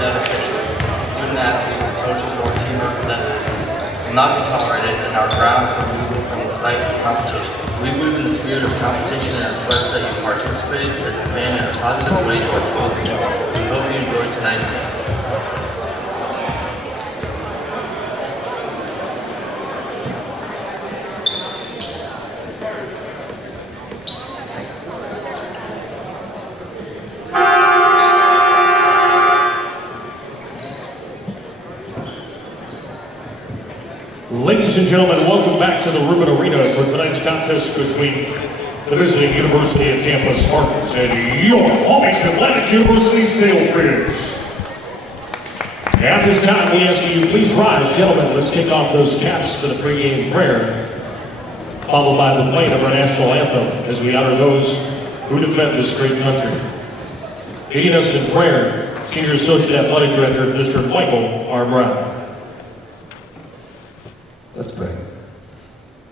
cadet officials, student athletes, coaches, or team representatives will not be tolerated and our grounds removed from the site of competition. We move in the spirit of competition and request that you participate as a fan in a positive way towards both teams. We hope you enjoy tonight's game. Ladies and gentlemen, welcome back to the Rubin Arena for tonight's contest between the visiting University of Tampa Spartans and your Palm Beach Atlantic University Sailfish. At this time, we ask that you please rise, gentlemen. Let's kick off those caps for the pregame prayer, followed by the playing of our national anthem as we honor those who defend this great country. Leading us in prayer, Senior Associate Athletic Director, Mr. Michael R. Brown. Let's pray.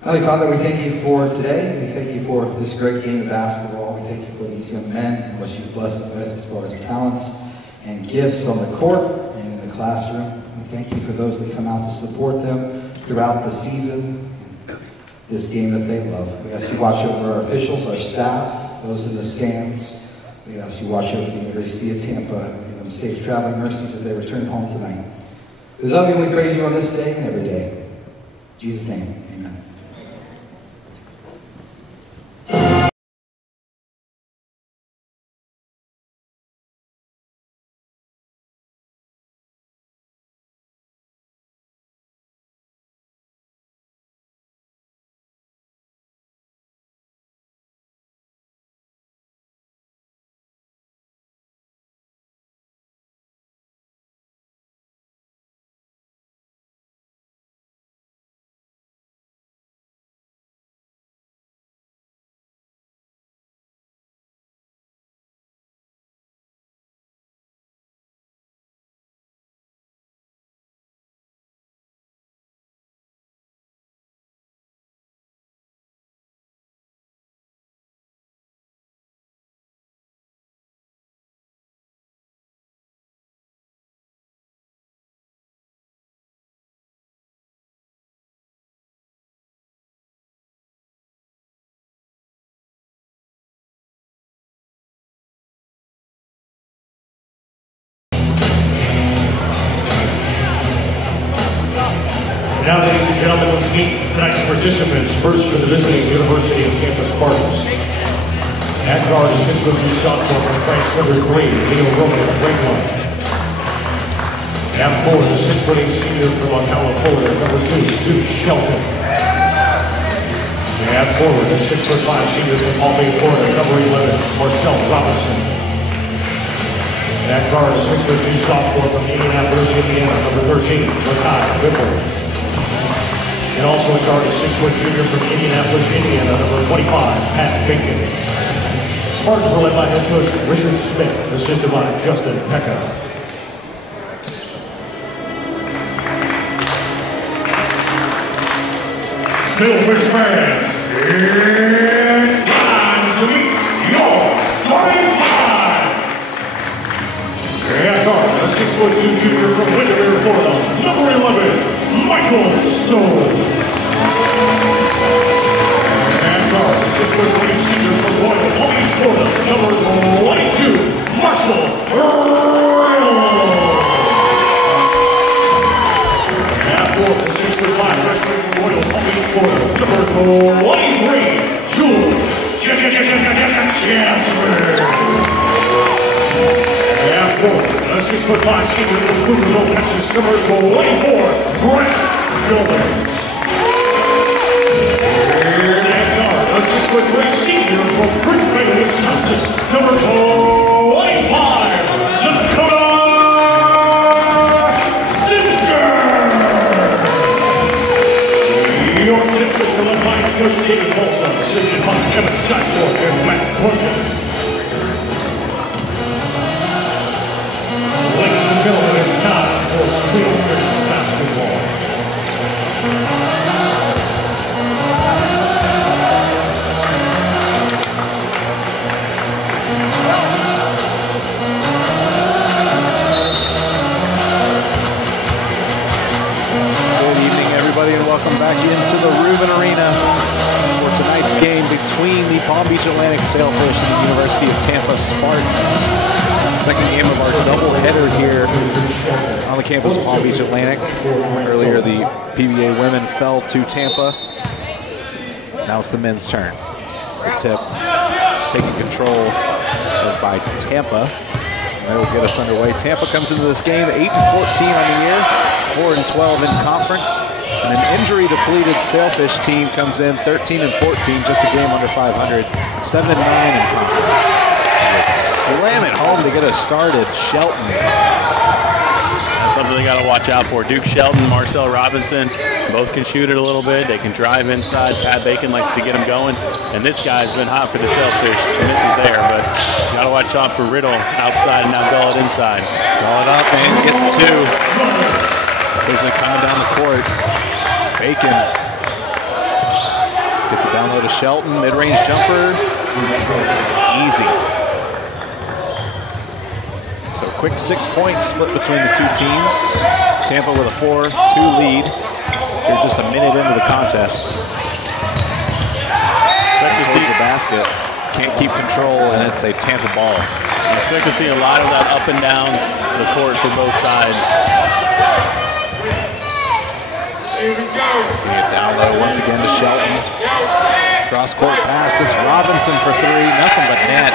Heavenly Father, we thank you for today. We thank you for this great game of basketball. We thank you for these young men and what you've blessed them with as far as talents and gifts on the court and in the classroom. We thank you for those that come out to support them throughout the season, this game that they love. We ask you to watch over our officials, our staff, those in the stands. We ask you to watch over the University of Tampa and give them safe traveling mercies as they return home tonight. We love you and we praise you on this day and every day. In Jesus' name, amen. Now, ladies and gentlemen, let's meet tonight's participants. First, for the visiting University of Tampa Spartans. At guard, a 6'2" sophomore from Frank's number 3, Leo Roman, break line. At 4, the 6'8" senior from Ocala, Florida, number 2, Duke Shelton. At forward, the 6'5" senior from Palm Beach, Florida, number 11, Marcel Robinson. At guard, a 6'2" sophomore from Indianapolis, Indiana, number 13, Makai Whipple. And also in guard, a 6' junior from Indianapolis, Indiana, number 25, Pat Bacon. Spartans are led by head coach Richard Smith, assisted by Justin Pekka. Sailfish fans, it's time to meet your starting five. At guard, a 6'2" junior from Windermere, Florida, number 11, Michael Stone. And guard, 6'3" senior from Royal Palm Beach, Florida, number 22, Marcel Robinson. And fourth, the 6'5" freshman from Royal Palm Beach, Florida, number 23, Jules Jasper. And fourth, the 6'5" senior from Pflugerville, Texas, number 24, Brett Gomez. And at guard, a 6'3" senior from Bridgeville, Wisconsin, number 25, Dakota Zinger. Your Sailfish are led by Coach David Bolton, assisted by Kevin Skyforth and Matt Crushes. Ladies and gentlemen, it's time for Sailfish basketball. welcome back into the Rubin Arena for tonight's game between the Palm Beach Atlantic Sailfish and the University of Tampa Spartans. Second game of our doubleheader here on the campus of Palm Beach Atlantic. Earlier, the PBA women fell to Tampa. Now it's the men's turn. The tip taking control by Tampa. That will get us underway. Tampa comes into this game 8-14 on the year, 4-12 in conference. And an injury-depleted Sailfish team comes in 13-14, just a game under 500, 7-9 in conference. Slam it home to get us started. Shelton. That's something they got to watch out for. Duke Shelton, Marcel Robinson, both can shoot it a little bit. They can drive inside. Pat Bacon likes to get them going. And this guy's been hot for the Sailfish. Misses there, but you got to watch out for Riddle outside and now Gullet inside. Gullet up and gets two. Bacon coming down the court. Bacon gets it down low to Shelton. Mid-range jumper. Easy. So quick 6-point split between the two teams. Tampa with a 4-2 lead. They're just a minute into the contest. Expect to see the basket. Can't keep control, and it's a Tampa ball. I expect to see a lot of that up and down the court for both sides. Here we go. Bring it down low once again to Shelton. Cross-court pass. It's Robinson for three. Nothing but net.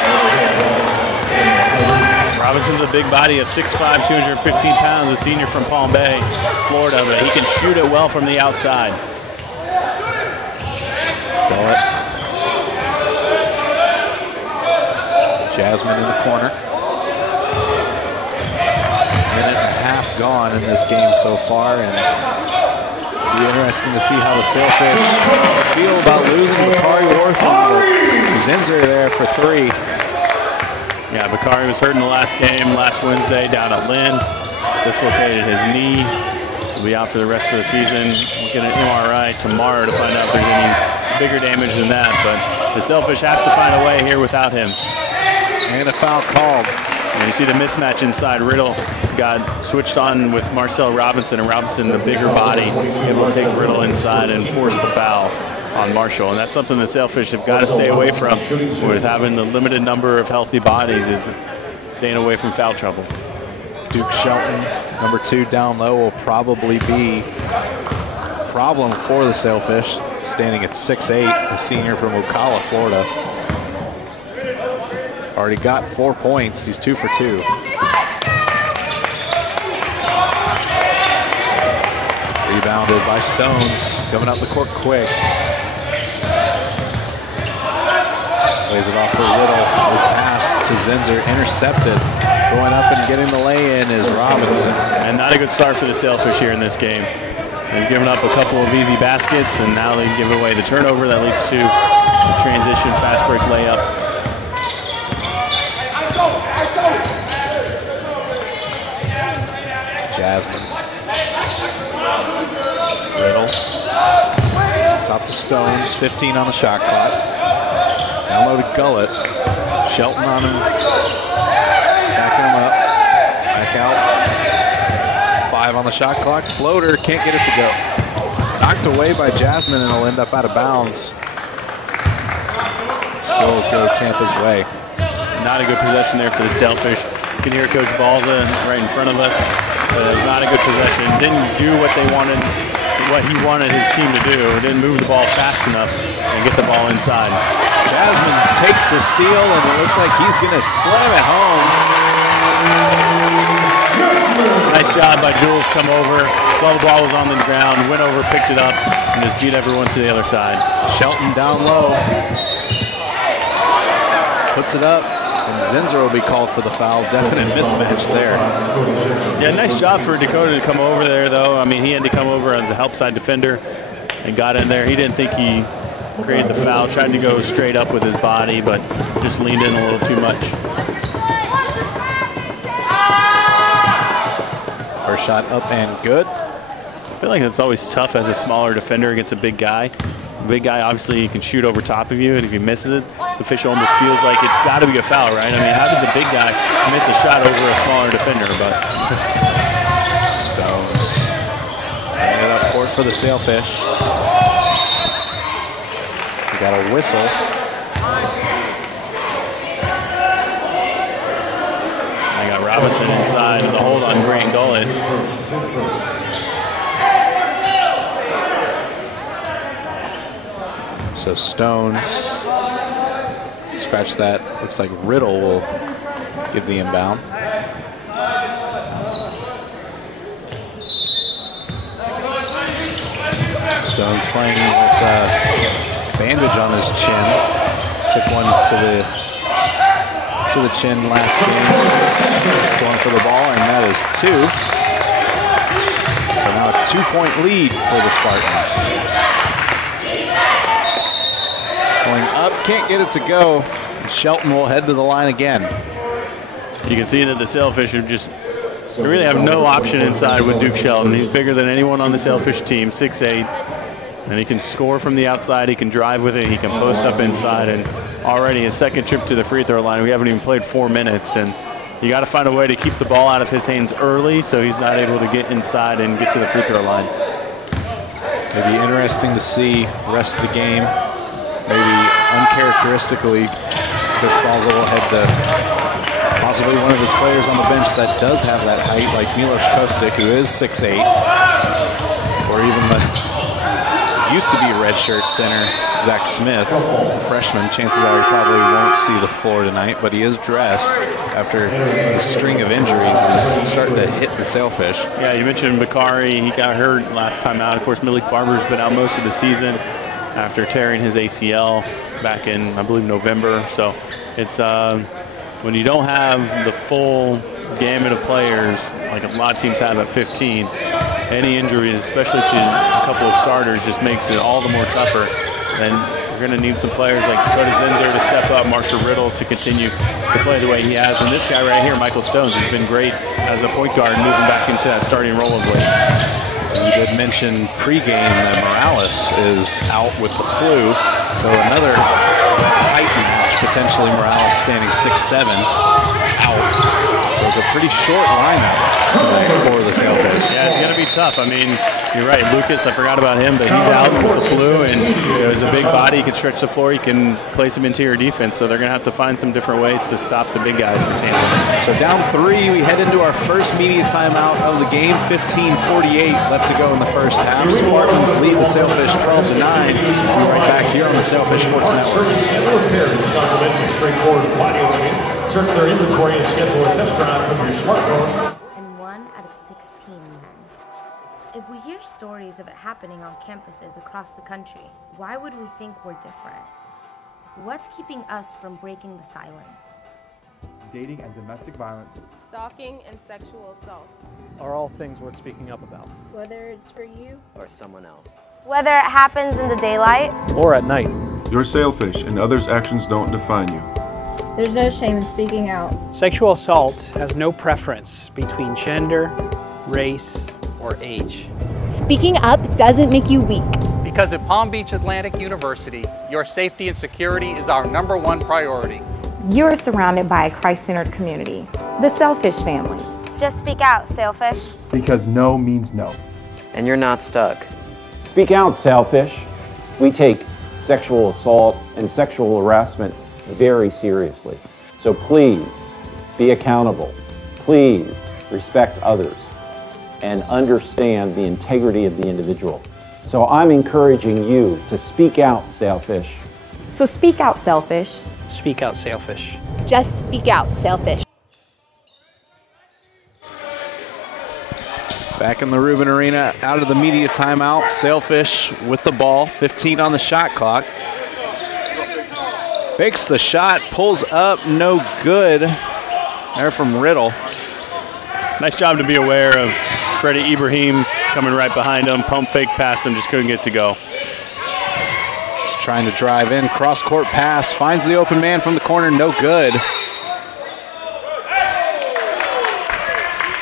Robinson's a big body at 6'5", 215 pounds, a senior from Palm Bay, Florida, but he can shoot it well from the outside. Gullet. Jasmine in the corner. Minute and a half gone in this game so far, and it'll be interesting to see how the Sailfish feel about losing Bakari Worth and Zinzer there for three. Yeah, Bakari was hurt in the last game last Wednesday down at Lynn. Dislocated his knee. He'll be out for the rest of the season. We'll get an MRI tomorrow to find out if there's any bigger damage than that. But the Sailfish have to find a way here without him. And a foul called. And you see the mismatch inside. Riddle got switched on with Marcel Robinson, and Robinson, the bigger body, able to take Riddle inside and force the foul on Marshall. And that's something the Sailfish have got to stay away from with having the limited number of healthy bodies, is staying away from foul trouble. Duke Shelton, number 2 down low, will probably be a problem for the Sailfish, standing at 6'8", a senior from Ocala, Florida. Already got 4 points. He's 2 for 2. Rebounded by Stones, coming up the court quick. Lays it off for Riddle. His pass to Zinzer, intercepted. Going up and getting the lay-in is Robinson. And not a good start for the Sailfish here in this game. They've given up a couple of easy baskets, and now they give away the turnover that leads to a transition fast break layup. Jasmine. Riddle. Top to Stones, 15 on the shot clock. Down low to Gullet. Shelton on him. Backing him up. Back out. 5 on the shot clock. Floater, can't get it to go. Knocked away by Jasmine, and it'll end up out of bounds. Still go Tampa's way. Not a good possession there for the Sailfish. You can hear Coach Balza right in front of us. It was not a good possession. Didn't do what they wanted, what he wanted his team to do. Didn't move the ball fast enough and get the ball inside. Jasmine takes the steal, and it looks like he's going to slam it home. Nice job by Jules. Come over, saw the ball was on the ground, went over, picked it up, and just beat everyone to the other side. Shelton down low. Puts it up. And Zinzer will be called for the foul. Definite mismatch there. Yeah, nice job for Dakota to come over there, though. I mean, he had to come over as a help side defender and got in there. He didn't think he created the foul. Tried to go straight up with his body, but just leaned in a little too much. First shot up and good. I feel like it's always tough as a smaller defender against a big guy. A big guy, obviously, he can shoot over top of you, and if he misses it, the official almost feels like it's got to be a foul, right? I mean, how did the big guy miss a shot over a smaller defender? But Stones. Bring it up court for the Sailfish. We got a whistle. I got Robinson inside with a hold on Grant Gullet. So Stones, scratch that. Looks like Riddle will give the inbound. Stones playing with bandage on his chin. Took one to the chin last game. Going for the ball, and that is 2. So now a 2-point lead for the Spartans. Going up, can't get it to go. Shelton will head to the line again. You can see that the Sailfish have just really have no option inside with Duke Shelton. He's bigger than anyone on the Sailfish team, 6'8", and he can score from the outside. He can drive with it. He can post up inside, and already his second trip to the free throw line. We haven't even played 4 minutes, and you got to find a way to keep the ball out of his hands early so he's not able to get inside and get to the free throw line. It'll be interesting to see the rest of the game. Maybe uncharacteristically, Coach Balza will head to possibly one of his players on the bench that does have that height, like Milos Kostic, who is 6'8", or even the used to be redshirt center, Zach Smith, a freshman. Chances are he probably won't see the floor tonight, but he is dressed after a string of injuries. He's starting to hit the Sailfish. Yeah, you mentioned Bakari. He got hurt last time out. Of course, Malik Barber's been out most of the season after tearing his ACL back in, I believe, November. So it's when you don't have the full gamut of players, like a lot of teams have at 15, any injuries, especially to a couple of starters, just makes it all the more tougher. And you're going to need some players like Dakota Zinzer to step up, Marshall Riddle to continue to play the way he has. And this guy right here, Michael Stones, has been great as a point guard, moving back into that starting role of late. You did mention pregame that Morales is out with the flu, so another height match, potentially Morales standing 6'7", out. So it's a pretty short lineup tonight for the Sailfish. Yeah, it's going to be tough. I mean, you're right, Lucas, I forgot about him, but he's out with the flu, and he's a big body. He can stretch the floor. He can play some interior defense, so they're going to have to find some different ways to stop the big guys for Tampa. So down 3, we head into our first media timeout of the game. 15:48 left to go in the first half. Spartans lead the Sailfish 12-9. We'll be right back here on the Sailfish Sports Network. Straightforward financing. Search their inventory and schedule a test drive from your smartphone. And 1 out of 16 men. If we hear stories of it happening on campuses across the country, why would we think we're different? What's keeping us from breaking the silence? Dating and domestic violence, stalking and sexual assault are all things worth speaking up about. Whether it's for you or someone else. Whether it happens in the daylight or at night. You're Sailfish, and others' actions don't define you. There's no shame in speaking out. Sexual assault has no preference between gender, race, or age. Speaking up doesn't make you weak. Because at Palm Beach Atlantic University, your safety and security is our #1 priority. You're surrounded by a Christ-centered community, the Sailfish family. Just speak out, Sailfish. because no means no. And you're not stuck. Speak out, Sailfish. We take sexual assault and sexual harassment very seriously. So please be accountable. Please respect others and understand the integrity of the individual. So I'm encouraging you to speak out, Sailfish. So speak out, Sailfish. Speak out, Sailfish. Just speak out, Sailfish. Back in the Rubin Arena, out of the media timeout, Sailfish with the ball, 15 on the shot clock. Fakes the shot, pulls up, no good. There from Riddle. Nice job to be aware of Freddie Ibrahim coming right behind him, pump fake past him, just couldn't get to go. Trying to drive in, cross-court pass, finds the open man from the corner, no good.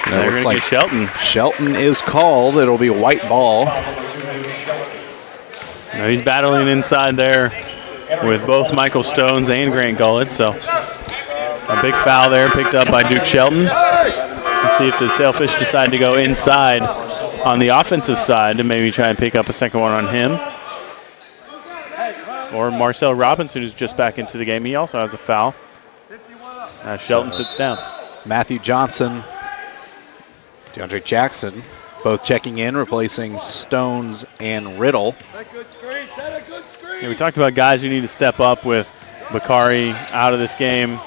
They're going to get Shelton. Shelton is called. It'll be a white ball. Now he's battling inside there with both Michael Stones and Grant Gullet, so a big foul there picked up by Duke Shelton. Let's see if the Sailfish decide to go inside on the offensive side and maybe try and pick up a second one on him. Or Marcel Robinson, who's just back into the game. He also has a foul. Shelton sits down. Matthew Johnson, DeAndre Jackson, both checking in, replacing Stones and Riddle. Yeah, we talked about guys who need to step up with Bakari out of this game.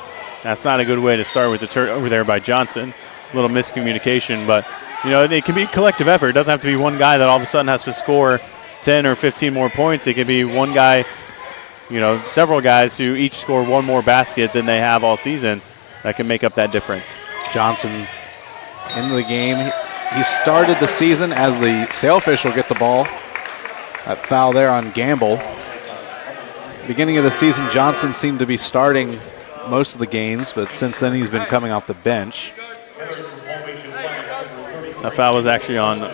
That's not a good way to start with the turnover there by Johnson. A little miscommunication, but you know, it can be a collective effort. It doesn't have to be one guy that all of a sudden has to score 10 or 15 more points. It can be one guy, you know, several guys who each score one more basket than they have all season that can make up that difference. Johnson into the game. He started the season as the Sailfish will get the ball. That foul there on Gamble. Beginning of the season, Johnson seemed to be starting most of the games, but since then he's been coming off the bench. That foul was actually on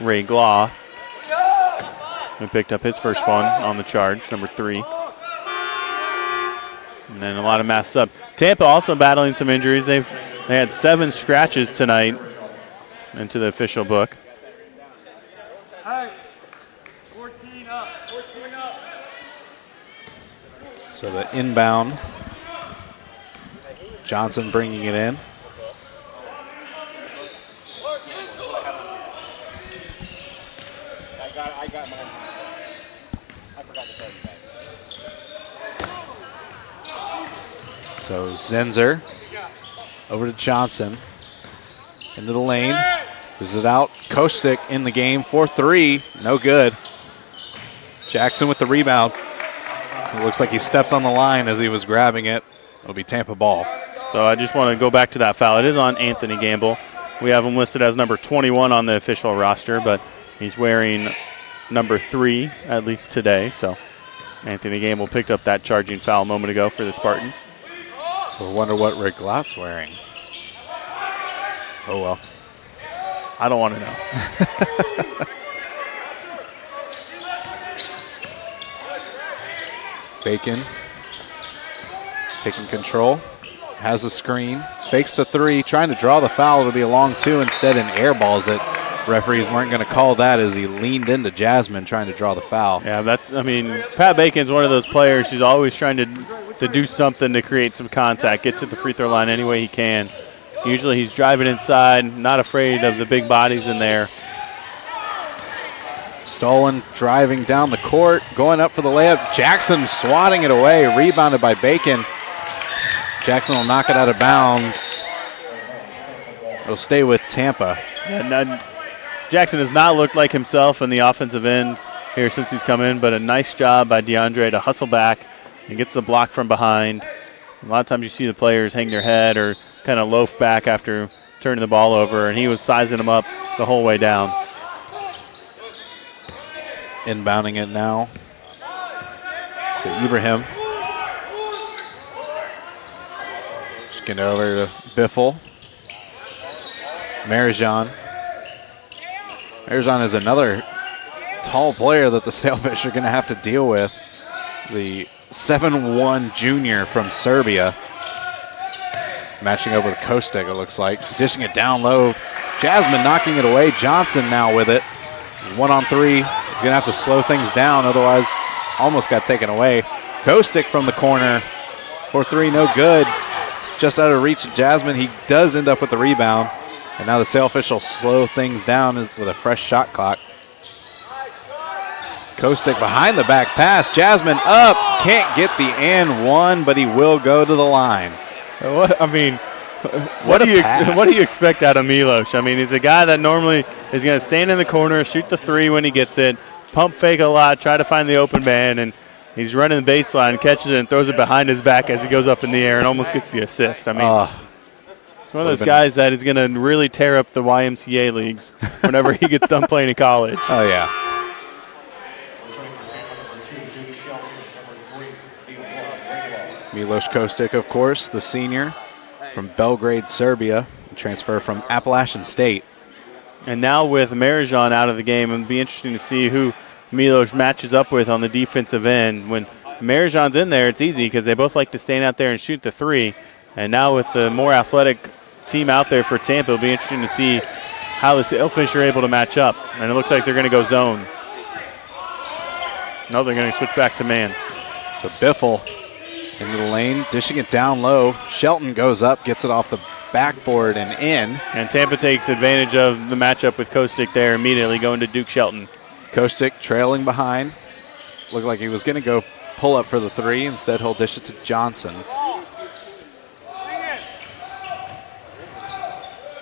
Ray Glaw, who picked up his first one on the charge, number 3. And then a lot of mass sub. Tampa also battling some injuries. They had 7 scratches tonight into the official book. So the inbound, Johnson bringing it in. So Zenzer over to Johnson into the lane. This is out. Kostic in the game for 3. No good. Jackson with the rebound. It looks like he stepped on the line as he was grabbing it. It'll be Tampa ball. So I just want to go back to that foul. It is on Anthony Gamble. We have him listed as number 21 on the official roster, but he's wearing number 3 at least today. So Anthony Gamble picked up that charging foul a moment ago for the Spartans. So I wonder what Rick Glatt's wearing. Oh, well. I don't want to know. Bacon taking control, has a screen, fakes the 3, trying to draw the foul. It'll be a long 2 instead, and airballs it. Referees weren't going to call that as he leaned into Jasmine trying to draw the foul. Yeah, that's, I mean, Pat Bacon's one of those players who's always trying to do something to create some contact, get to the free throw line any way he can. Usually he's driving inside, not afraid of the big bodies in there. Stolen, driving down the court, going up for the layup. Jackson swatting it away, rebounded by Bacon. Jackson will knock it out of bounds. It'll stay with Tampa. And Jackson has not looked like himself in the offensive end here since he's come in, but a nice job by DeAndre to hustle back and gets the block from behind. A lot of times you see the players hang their head or kind of loaf back after turning the ball over, and he was sizing them up the whole way down. Inbounding it now to Ibrahim. Just get over to Biffle. Marijan. Marijan is another tall player that the Sailfish are going to have to deal with. The 7'1" junior from Serbia. Matching over to Kostic, it looks like. Dishing it down low. Jasmine knocking it away. Johnson now with it. 1-on-3. He's going to have to slow things down, otherwise almost got taken away. Kostic from the corner for 3, no good. Just out of reach of Jasmine. He does end up with the rebound. And now the Sailfish will slow things down with a fresh shot clock. Kostic behind the back pass. Jasmine up. Can't get the and one, but he will go to the line. What do you expect out of Milos? I mean, he's a guy that normally is going to stand in the corner, shoot the 3 when he gets it, pump fake a lot, try to find the open man, and he's running the baseline, catches it, and throws it behind his back as he goes up in the air and almost gets the assist. I mean, he's one of those guys that is going to really tear up the YMCA leagues whenever he gets done playing in college. Oh, yeah. Milos Kostic, of course, the senior from Belgrade, Serbia, transfer from Appalachian State. And now with Marijan out of the game, it'll be interesting to see who Milos matches up with on the defensive end. When Marijan's in there, it's easy because they both like to stand out there and shoot the 3. And now with the more athletic team out there for Tampa. It'll be interesting to see how the Sailfish are able to match up. And it looks like they're going to go zone. No, they're going to switch back to man. So Biffle into the lane, dishing it down low. Shelton goes up, gets it off the backboard and in. And Tampa takes advantage of the matchup with Kostick there, immediately going to Duke Shelton. Kostick trailing behind. Looked like he was going to go pull up for the three. Instead, he'll dish it to Johnson.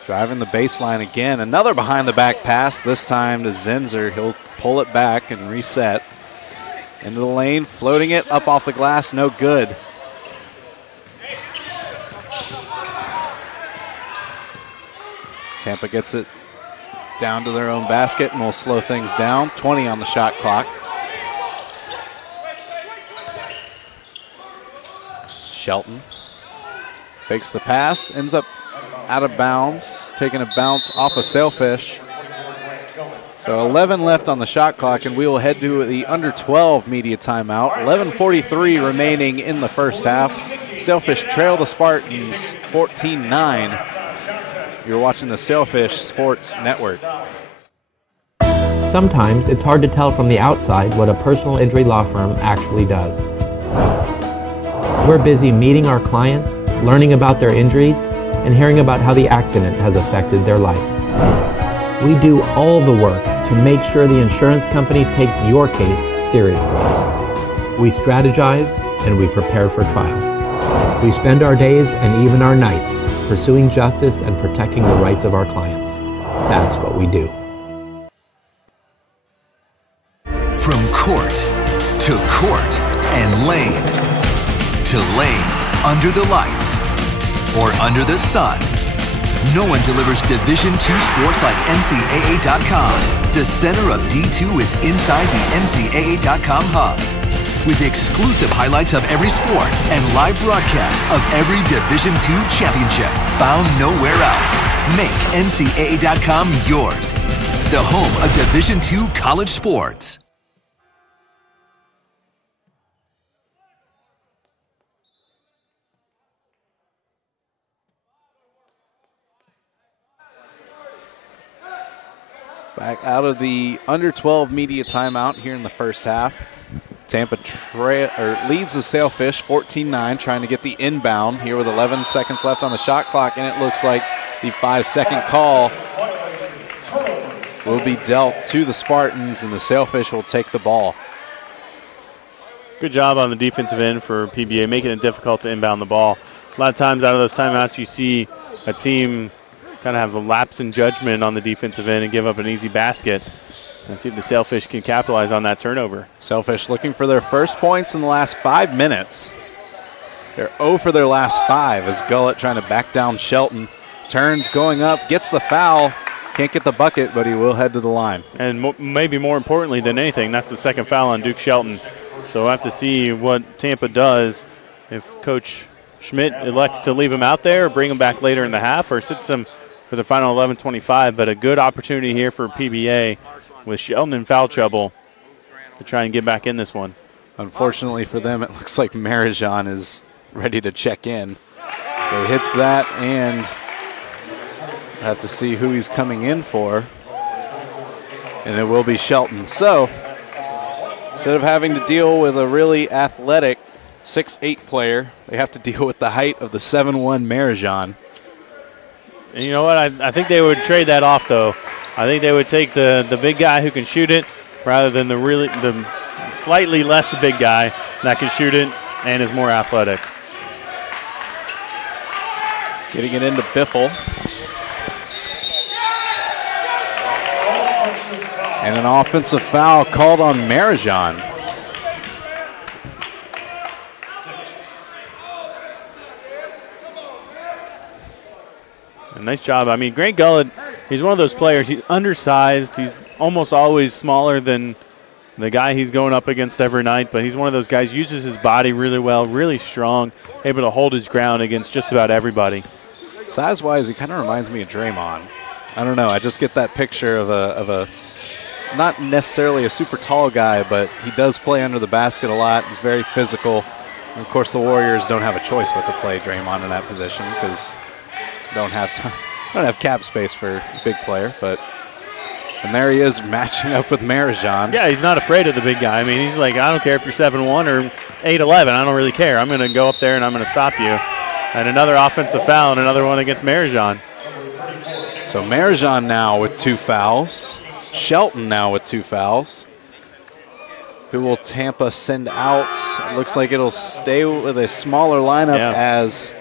Driving the baseline again. Another behind the back pass, this time to Zinser. He'll pull it back and reset. Into the lane, floating it up off the glass, no good. Tampa gets it down to their own basket and will slow things down. 20 on the shot clock. Shelton fakes the pass, ends up out of bounds, taking a bounce off a Sailfish. So 11 left on the shot clock, and we will head to the under 12 media timeout. 11:43 remaining in the first half. Sailfish trail the Spartans 14-9. You're watching the Sailfish Sports Network. Sometimes it's hard to tell from the outside what a personal injury law firm actually does. We're busy meeting our clients, learning about their injuries, and hearing about how the accident has affected their life. We do all the work to make sure the insurance company takes your case seriously. We strategize and we prepare for trial. We spend our days and even our nights pursuing justice and protecting the rights of our clients. That's what we do. From court to court and lane to lane, under the lights or under the sun, no one delivers Division II sports like NCAA.com. The center of D2 is inside the NCAA.com hub, with exclusive highlights of every sport and live broadcasts of every Division II championship found nowhere else. Make NCAA.com yours, the home of Division II college sports. Back out of the under 12 media timeout here in the first half. Tampa leads the Sailfish 14-9, trying to get the inbound here with 11 seconds left on the shot clock, and it looks like the 5-second call will be dealt to the Spartans, and the Sailfish will take the ball. Good job on the defensive end for PBA, making it difficult to inbound the ball. A lot of times out of those timeouts, you see a team kind of have a lapse in judgment on the defensive end and give up an easy basket, and see if the Sailfish can capitalize on that turnover. Sailfish looking for their first points in the last 5 minutes. They're 0 for their last 5 as Gullett trying to back down Shelton. Turns, going up, gets the foul. Can't get the bucket, but he will head to the line. And maybe more importantly than anything, that's the second foul on Duke Shelton. So we'll have to see what Tampa does, if Coach Schmidt elects to leave him out there or bring him back later in the half, or sits him for the final 11:25, but a good opportunity here for PBA with Shelton in foul trouble to try and get back in this one. Unfortunately for them, it looks like Marijan is ready to check in. So he hits that, and have to see who he's coming in for, and it will be Shelton. So instead of having to deal with a really athletic 6'8" player, they have to deal with the height of the 7'1" Marijan. And you know what? I think they would trade that off, though. I think they would take the big guy who can shoot it rather than the slightly less big guy that can shoot it and is more athletic. Getting it into Biffle. And an offensive foul called on Marijan. Nice job. I mean, Grant Gullett, he's one of those players. He's undersized. He's almost always smaller than the guy he's going up against every night, but he's one of those guys, uses his body really well, really strong, able to hold his ground against just about everybody. Size-wise, he kind of reminds me of Draymond. I don't know. I just get that picture of a not necessarily a super tall guy, but he does play under the basket a lot. He's very physical. And of course, the Warriors don't have a choice but to play Draymond in that position because don't have time, don't have cap space for a big player, and there he is matching up with Marijan. Yeah, he's not afraid of the big guy. I mean, he's like, I don't care if you're 7'1" or 8'11". I don't really care. I'm going to go up there and I'm going to stop you. And another offensive foul and another one against Marijan. So Marijan now with 2 fouls. Shelton now with 2 fouls. Who will Tampa send out? It looks like it'll stay with a smaller lineup as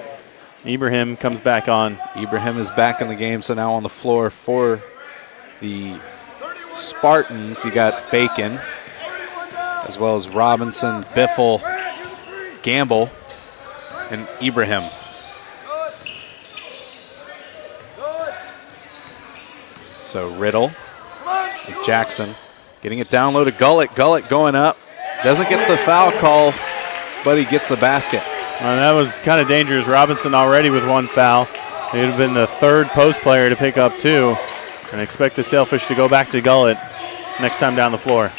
Ibrahim comes back on. Ibrahim is back in the game, so now on the floor for the Spartans. You got Bacon, as well as Robinson, Biffle, Gamble, and Ibrahim. So Riddle, Jackson, getting it down low to Gullett. Gullett going up. Doesn't get the foul call, but he gets the basket. That was kind of dangerous. Robinson already with 1 foul. He would have been the 3rd post player to pick up 2. And expect the Sailfish to go back to Gullett next time down the floor.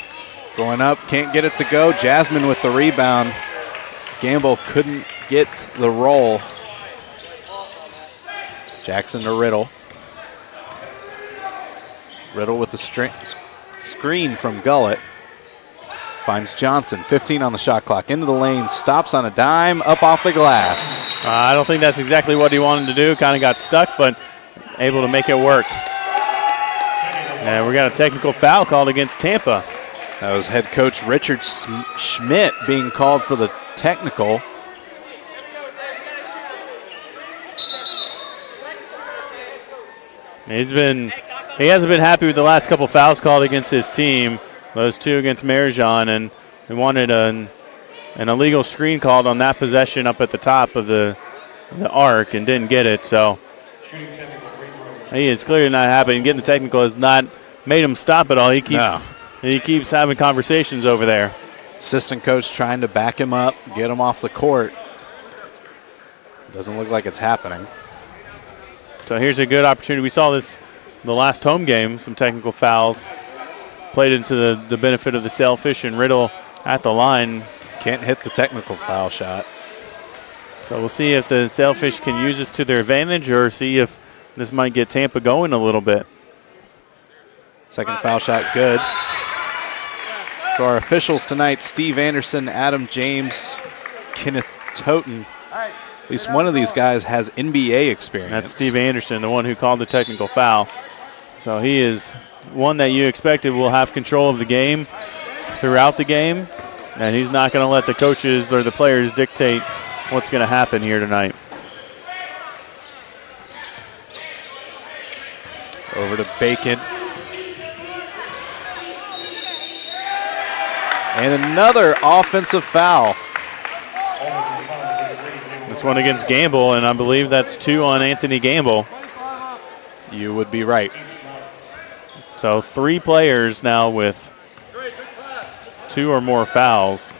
Going up, can't get it to go. Jasmine with the rebound. Gamble couldn't get the roll. Jackson to Riddle. Riddle with the screen from Gullett. Finds Johnson, 15 on the shot clock. Into the lane, stops on a dime, up off the glass. I don't think that's exactly what he wanted to do. Kind of got stuck, but able to make it work. And we got a technical foul called against Tampa. That was head coach Richard Schmidt being called for the technical. He hasn't been happy with the last couple fouls called against his team. Those 2 against Marijan, and he wanted an illegal screen called on that possession up at the top of the arc and didn't get it. So he is clearly not happy. And getting the technical has not made him stop at all. He keeps having conversations over there. Assistant coach trying to back him up, get him off the court. Doesn't look like it's happening. So here's a good opportunity. We saw this the last home game, some technical fouls played into the benefit of the Sailfish, and Riddle at the line. Can't hit the technical foul shot. So we'll see if the Sailfish can use this to their advantage or see if this might get Tampa going a little bit. Second foul shot good. So our officials tonight, Steve Anderson, Adam James, Kenneth Toten. At least one of these guys has NBA experience. That's Steve Anderson, the one who called the technical foul. So he is one that you expected will have control of the game throughout the game, and he's not going to let the coaches or the players dictate what's going to happen here tonight. Over to Bacon. And another offensive foul. This one against Gamble, and I believe that's 2 on Anthony Gamble. You would be right. So 3 players now with 2 or more fouls.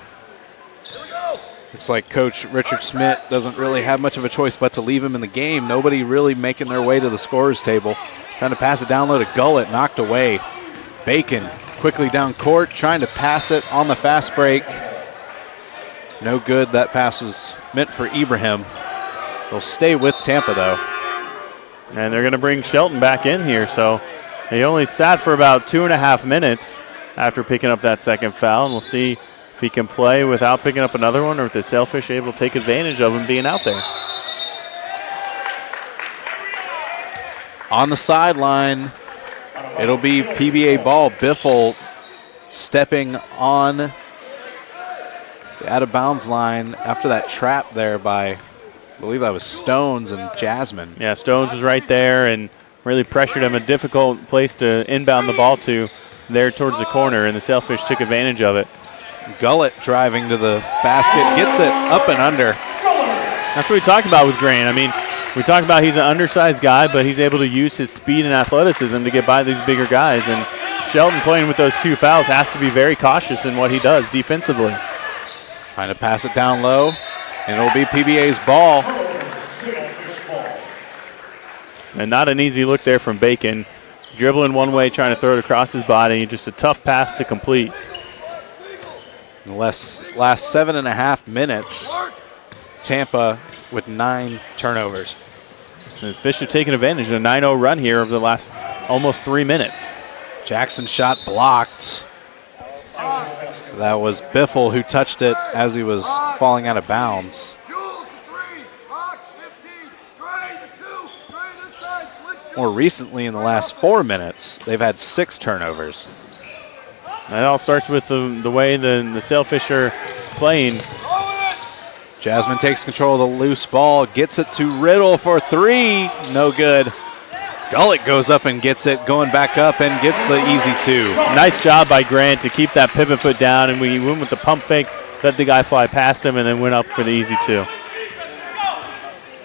Looks like Coach Richard Schmidt doesn't really have much of a choice but to leave him in the game. Nobody really making their way to the scorer's table. Trying to pass it down low to Gullett, knocked away. Bacon quickly down court, trying to pass it on the fast break. No good. That pass was meant for Ibrahim. They'll stay with Tampa, though. And they're going to bring Shelton back in here. So he only sat for about 2.5 minutes after picking up that second foul. And we'll see if he can play without picking up another one or if the Sailfish are able to take advantage of him being out there. On the sideline, it'll be PBA ball. Biffle stepping on the out-of-bounds line after that trap there by, I believe that was Stones and Jasmine. Yeah, Stones was right there and really pressured him. A difficult place to inbound the ball to there towards the corner, and the Sailfish took advantage of it. Gullett driving to the basket, gets it up and under. That's what we talked about with Grain. I mean, we talked about he's an undersized guy, but he's able to use his speed and athleticism to get by these bigger guys. And Shelton, playing with those 2 fouls, has to be very cautious in what he does defensively. Trying to pass it down low, and it'll be PBA's ball. And not an easy look there from Bacon. Dribbling one way, trying to throw it across his body. Just a tough pass to complete. In the last 7.5 minutes, Tampa with 9 turnovers. The Fish have taken advantage of a 9-0 run here over the last almost 3 minutes. Jackson shot blocked. That was Biffle who touched it as he was falling out of bounds. More recently, in the last 4 minutes, they've had 6 turnovers. That all starts with the way the Sailfish are playing. Jasmine takes control of the loose ball, gets it to Riddle for 3. No good. Gullett goes up and gets it, going back up and gets the easy 2. Nice job by Grant to keep that pivot foot down, and we went with the pump fake, let the guy fly past him, and then went up for the easy 2.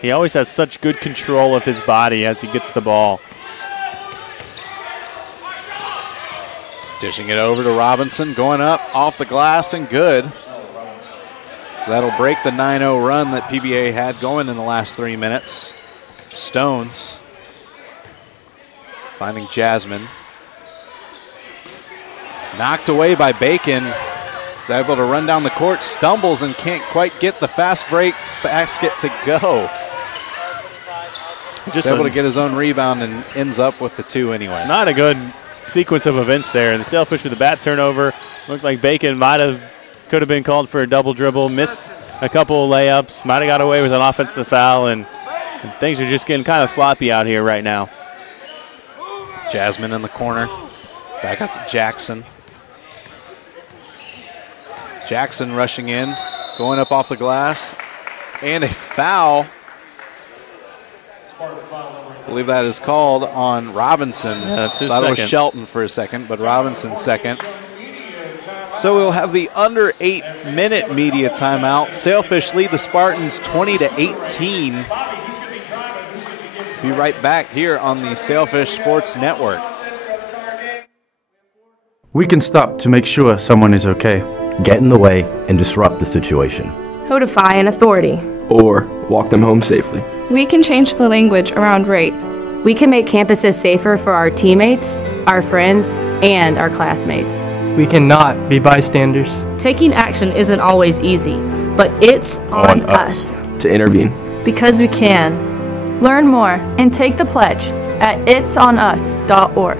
He always has such good control of his body as he gets the ball. Dishing it over to Robinson, going up off the glass and good. So that'll break the 9-0 run that PBA had going in the last 3 minutes. Stones finding Jasmine. Knocked away by Bacon. He's able to run down the court, stumbles and can't quite get the fast break basket to go. Just able to get his own rebound and ends up with the 2 anyway. Not a good sequence of events there. The Sailfish with the bat turnover. Looked like Bacon could have been called for a double dribble, missed a couple of layups, might have got away with an offensive foul, and things are just getting kind of sloppy out here right now. Jasmine in the corner. Back up to Jackson. Jackson rushing in, going up off the glass, and a foul. I believe that is called on Robinson. Yeah, that's his Thought second. it was Shelton for a second, but Robinson's second. So we'll have the under 8-minute media timeout. Sailfish lead the Spartans 20-18. Be right back here on the Sailfish Sports Network. We can stop to make sure someone is okay. Get in the way and disrupt the situation. Codify an authority. Or walk them home safely. We can change the language around rape. We can make campuses safer for our teammates, our friends, and our classmates. We cannot be bystanders. Taking action isn't always easy, but it's on us to intervene. Because we can. Learn more and take the pledge at itsonus.org.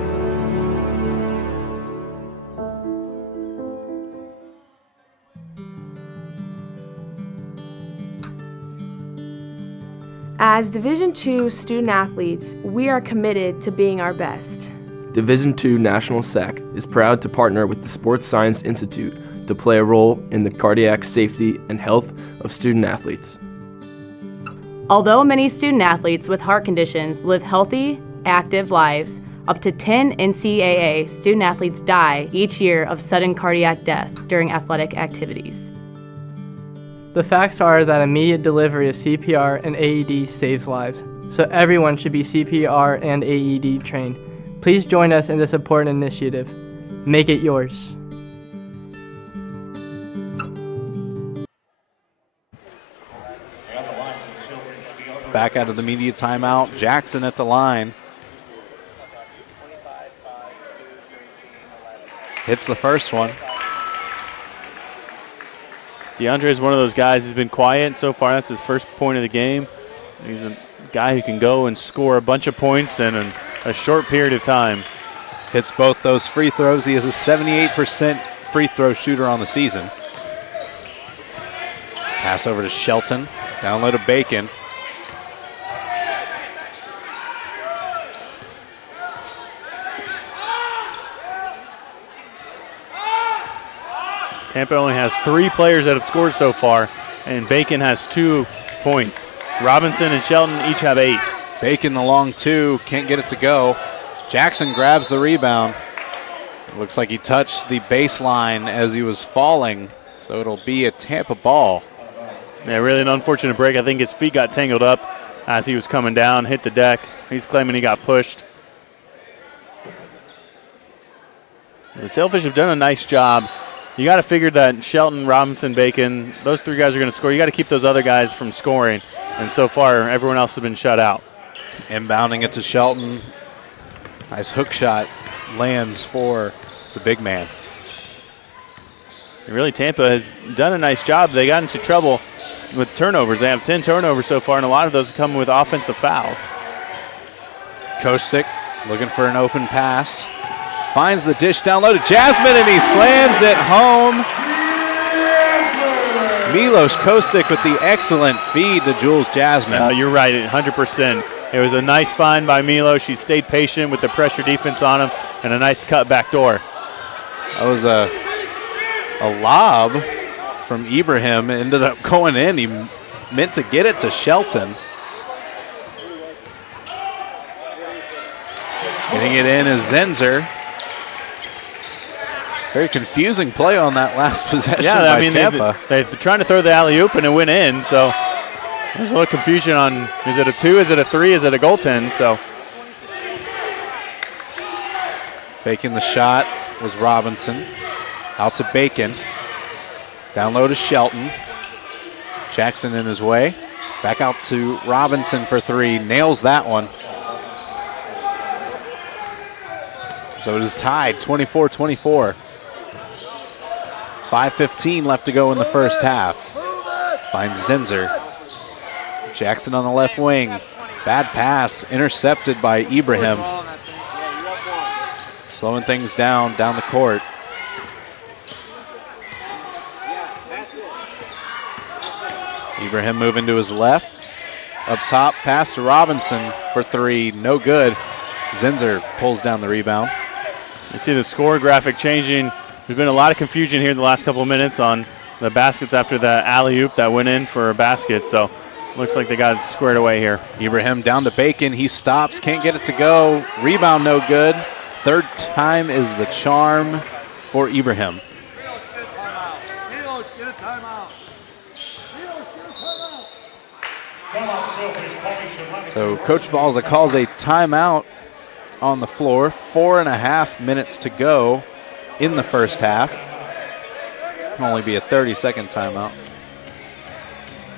As Division II student athletes, we are committed to being our best. Division II National SAC is proud to partner with the Sports Science Institute to play a role in the cardiac safety and health of student athletes. Although many student athletes with heart conditions live healthy, active lives, up to 10 NCAA student athletes die each year of sudden cardiac death during athletic activities. The facts are that immediate delivery of CPR and AED saves lives, so everyone should be CPR and AED trained. Please join us in this important initiative. Make it yours. Back out of the media timeout, Jackson at the line. Hits the first one. DeAndre is one of those guys who's been quiet so far. That's his first point of the game. He's a guy who can go and score a bunch of points in a short period of time. Hits both those free throws. He is a 78% free throw shooter on the season. Pass over to Shelton. Down low to Bacon. Tampa only has 3 players that have scored so far, and Bacon has 2 points. Robinson and Shelton each have 8. Bacon the long 2, can't get it to go. Jackson grabs the rebound. Looks like he touched the baseline as he was falling, so it'll be a Tampa ball. Yeah, really an unfortunate break. I think his feet got tangled up as he was coming down, hit the deck. He's claiming he got pushed. The Sailfish have done a nice job. You got to figure that Shelton, Robinson, Bacon, those 3 guys are going to score. You got to keep those other guys from scoring. And so far, everyone else has been shut out. Inbounding it to Shelton. Nice hook shot lands for the big man. Really, Tampa has done a nice job. They got into trouble with turnovers. They have 10 turnovers so far, and a lot of those come with offensive fouls. Kostic looking for an open pass. Finds the dish down low to Jasmine, and he slams it home. Milos Kostic with the excellent feed to Jules Jasmine. You're right, 100%. It was a nice find by Milos. She stayed patient with the pressure defense on him, and a nice cut back door. That was a lob from Ibrahim. It ended up going in. He meant to get it to Shelton. Getting it in is Zenzer. Very confusing play on that last possession by Tampa. They're trying to throw the alley-oop, and it went in, so there's a little confusion on, is it a 2, is it a 3, is it a goaltend? So faking the shot was Robinson. Out to Bacon. Down low to Shelton. Jackson in his way. Back out to Robinson for 3. Nails that one. So it is tied, 24-24. 5:15 left to go in the first half. Finds Zenzer. Jackson on the left wing. Bad pass, intercepted by Ibrahim. Slowing things down the court. Ibrahim moving to his left. Up top, pass to Robinson for 3. No good. Zenzer pulls down the rebound. You see the score graphic changing. There's been a lot of confusion here in the last couple of minutes on the baskets after the alley-oop that went in for a basket. So looks like they got it squared away here. Ibrahim down to Bacon. He stops, can't get it to go. Rebound no good. Third time is the charm for Ibrahim. So Coach Balza calls a timeout on the floor. 4.5 minutes to go in the first half. Can only be a 30-second timeout.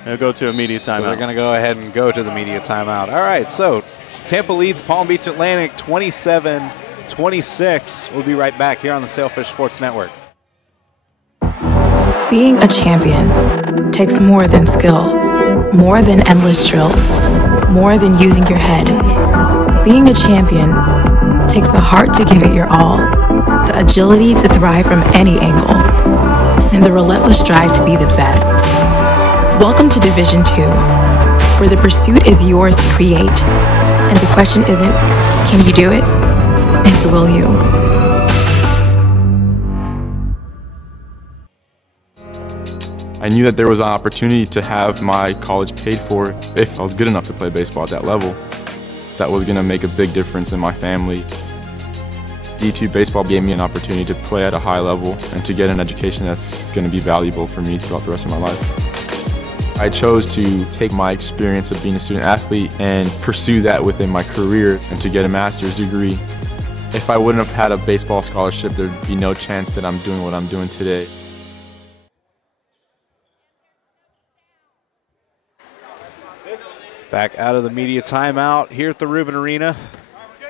They'll go to immediate timeout. So they're going to go ahead and go to the immediate timeout. All right, so Tampa leads Palm Beach Atlantic 27-26. We'll be right back here on the Sailfish Sports Network. Being a champion takes more than skill, more than endless drills, more than using your head. Being a champion takes the heart to give it your all, the agility to thrive from any angle, and the relentless drive to be the best. Welcome to Division 2, where the pursuit is yours to create, and the question isn't, can you do it? It's will you? I knew that there was an opportunity to have my college paid for if I was good enough to play baseball at that level. That was going to make a big difference in my family. D2 baseball gave me an opportunity to play at a high level and to get an education that's going to be valuable for me throughout the rest of my life. I chose to take my experience of being a student athlete and pursue that within my career and to get a master's degree. If I wouldn't have had a baseball scholarship, there'd be no chance that I'm doing what I'm doing today. Back out of the media timeout here at the Rubin Arena.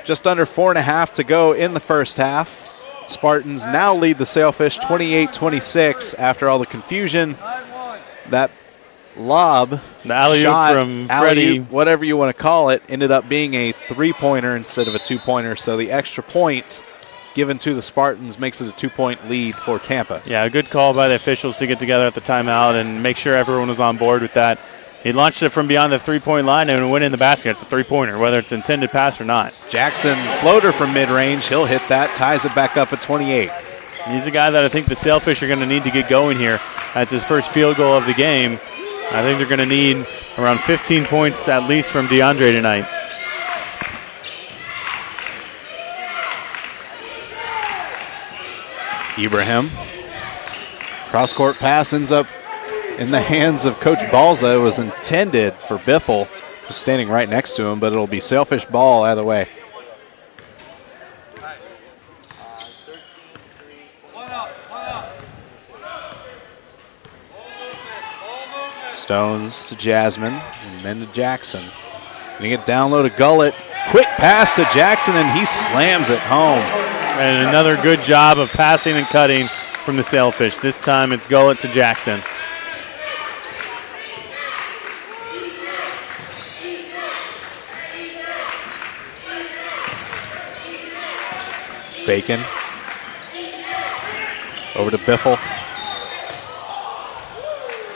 Just under 4.5 to go in the first half. Spartans now lead the Sailfish 28-26 after all the confusion. That lob, the alley-oop shot, from Freddie, whatever you want to call it, ended up being a 3-pointer instead of a 2-pointer. So the extra point given to the Spartans makes it a 2-point lead for Tampa. Yeah, a good call by the officials to get together at the timeout and make sure everyone was on board with that. He launched it from beyond the 3-point line and it went in the basket. It's a 3-pointer, whether it's intended pass or not. Jackson, floater from mid-range. He'll hit that, ties it back up at 28. He's a guy that I think the Sailfish are going to need to get going here. That's his first field goal of the game. I think they're going to need around 15 points at least from DeAndre tonight. Ibrahim. Cross-court pass ends up in the hands of Coach Balza. It was intended for Biffle, who's standing right next to him, but it'll be Sailfish ball either way. Stones to Jasmine, and then to Jackson. Getting it down low to Gullett. Quick pass to Jackson, and he slams it home. And another good job of passing and cutting from the Sailfish. This time it's Gullett to Jackson. Bacon. Over to Biffle.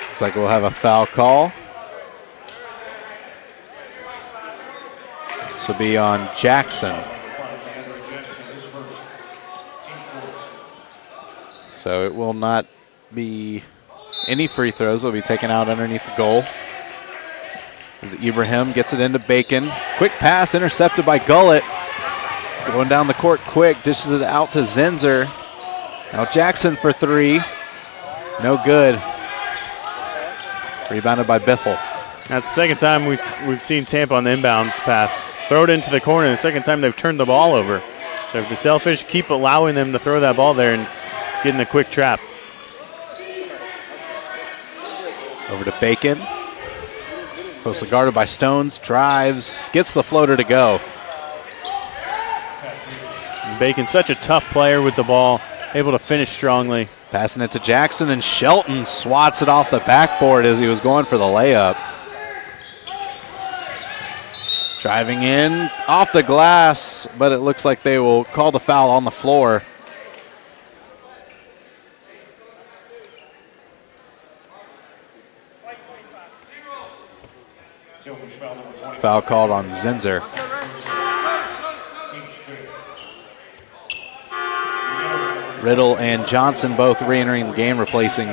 Looks like we'll have a foul call. This will be on Jackson. So it will not be any free throws. Will be taken out underneath the goal. As Ibrahim gets it into Bacon. Quick pass intercepted by Gullett. Going down the court quick, dishes it out to Zinser. Now Jackson for three. No good. Rebounded by Biffle. That's the second time we've seen Tampa on the inbounds pass. Throw it into the corner. The second time they've turned the ball over. So if the Sailfish keep allowing them to throw that ball there and get in a quick trap. Over to Bacon. Closely guarded by Stones. Drives. Gets the floater to go. Bacon's such a tough player with the ball. Able to finish strongly. Passing it to Jackson, and Shelton swats it off the backboard as he was going for the layup. Driving in off the glass, but it looks like they will call the foul on the floor. Foul called on Zinser. Riddle and Johnson both re-entering the game, replacing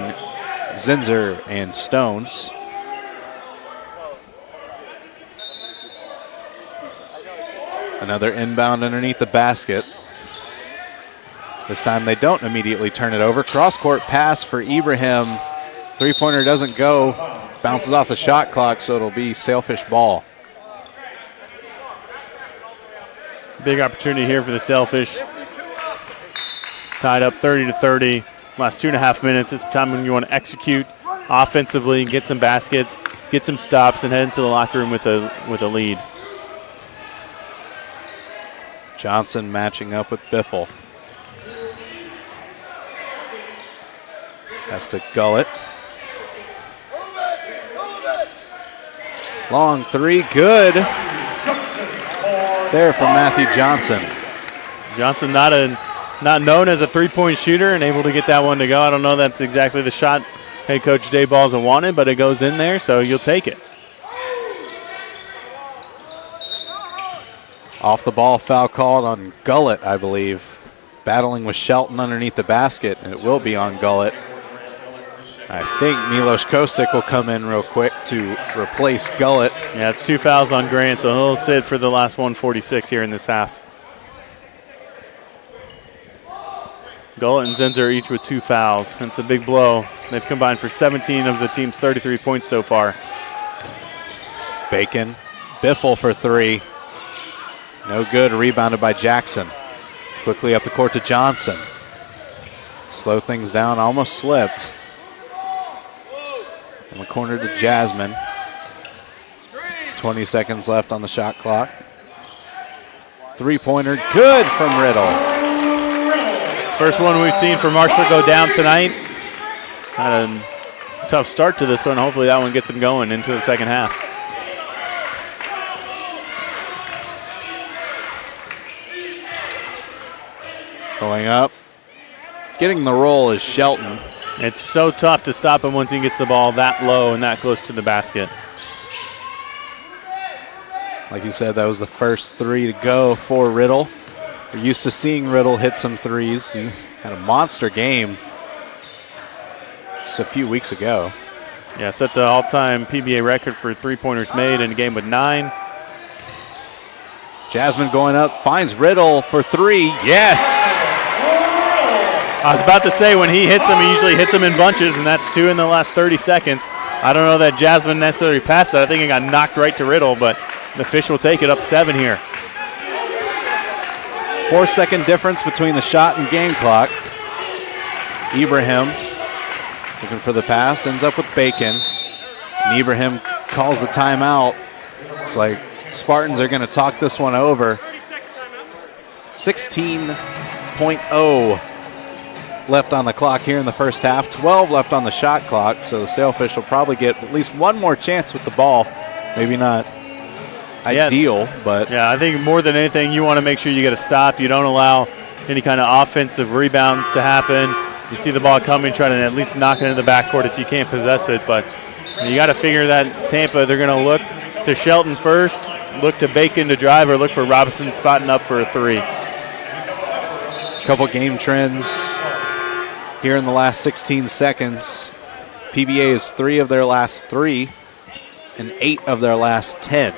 Zinser and Stones. Another inbound underneath the basket. This time they don't immediately turn it over. Cross-court pass for Ibrahim. Three-pointer doesn't go. Bounces off the shot clock, so it'll be Sailfish ball. Big opportunity here for the Sailfish. Tied up 30-30. Last 2.5 minutes. It's the time when you want to execute offensively, get some baskets, get some stops, and head into the locker room with a lead. Johnson matching up with Biffle. Has to Gullett. Long three, good. There from Matthew Johnson. Johnson not known as a three-point shooter and able to get that one to go. I don't know that's exactly the shot head coach Dave Balls wanted, but it goes in there, so you'll take it. Off the ball, foul called on Gullett, I believe. Battling with Shelton underneath the basket, and it will be on Gullett. I think Milos Kosic will come in real quick to replace Gullett. Yeah, it's 2 fouls on Grant, so he'll sit for the last 146 here in this half. Gullett and Zinser each with 2 fouls. It's a big blow. They've combined for 17 of the team's 33 points so far. Bacon, Biffle for three. No good, rebounded by Jackson. Quickly up the court to Johnson. Slow things down, almost slipped. In the corner to Jasmine. 20 seconds left on the shot clock. Three-pointer, good from Riddle. First one we've seen for Marshall go down tonight. Had a tough start to this one. Hopefully that one gets him going into the second half. Going up. Getting the roll is Shelton. It's so tough to stop him once he gets the ball that low and that close to the basket. Like you said, that was the first three to go for Riddle. We're used to seeing Riddle hit some threes. He had a monster game just a few weeks ago. Yeah, set the all-time PBA record for three-pointers made in a game with 9. Jasmine going up, finds Riddle for three. Yes! I was about to say, when he hits them, he usually hits them in bunches, and that's 2 in the last 30 seconds. I don't know that Jasmine necessarily passed that. I think it got knocked right to Riddle, but the Fish will take it up 7 here. 4-second difference between the shot and game clock. Ibrahim looking for the pass, ends up with Bacon. And Ibrahim calls the timeout. It's like Spartans are going to talk this one over. 16.0 left on the clock here in the first half. 12 left on the shot clock, so the Sailfish will probably get at least one more chance with the ball. Maybe not ideal, but yeah, I think more than anything, you want to make sure you get a stop. You don't allow any kind of offensive rebounds to happen. You see the ball coming, try to at least knock it into the backcourt if you can't possess it. But you got to figure that Tampa, they're going to look to Shelton first, look to Bacon to drive, or look for Robinson spotting up for a three. A couple game trends here in the last 16 seconds. PBA is 3 of their last 3 and 8 of their last 10.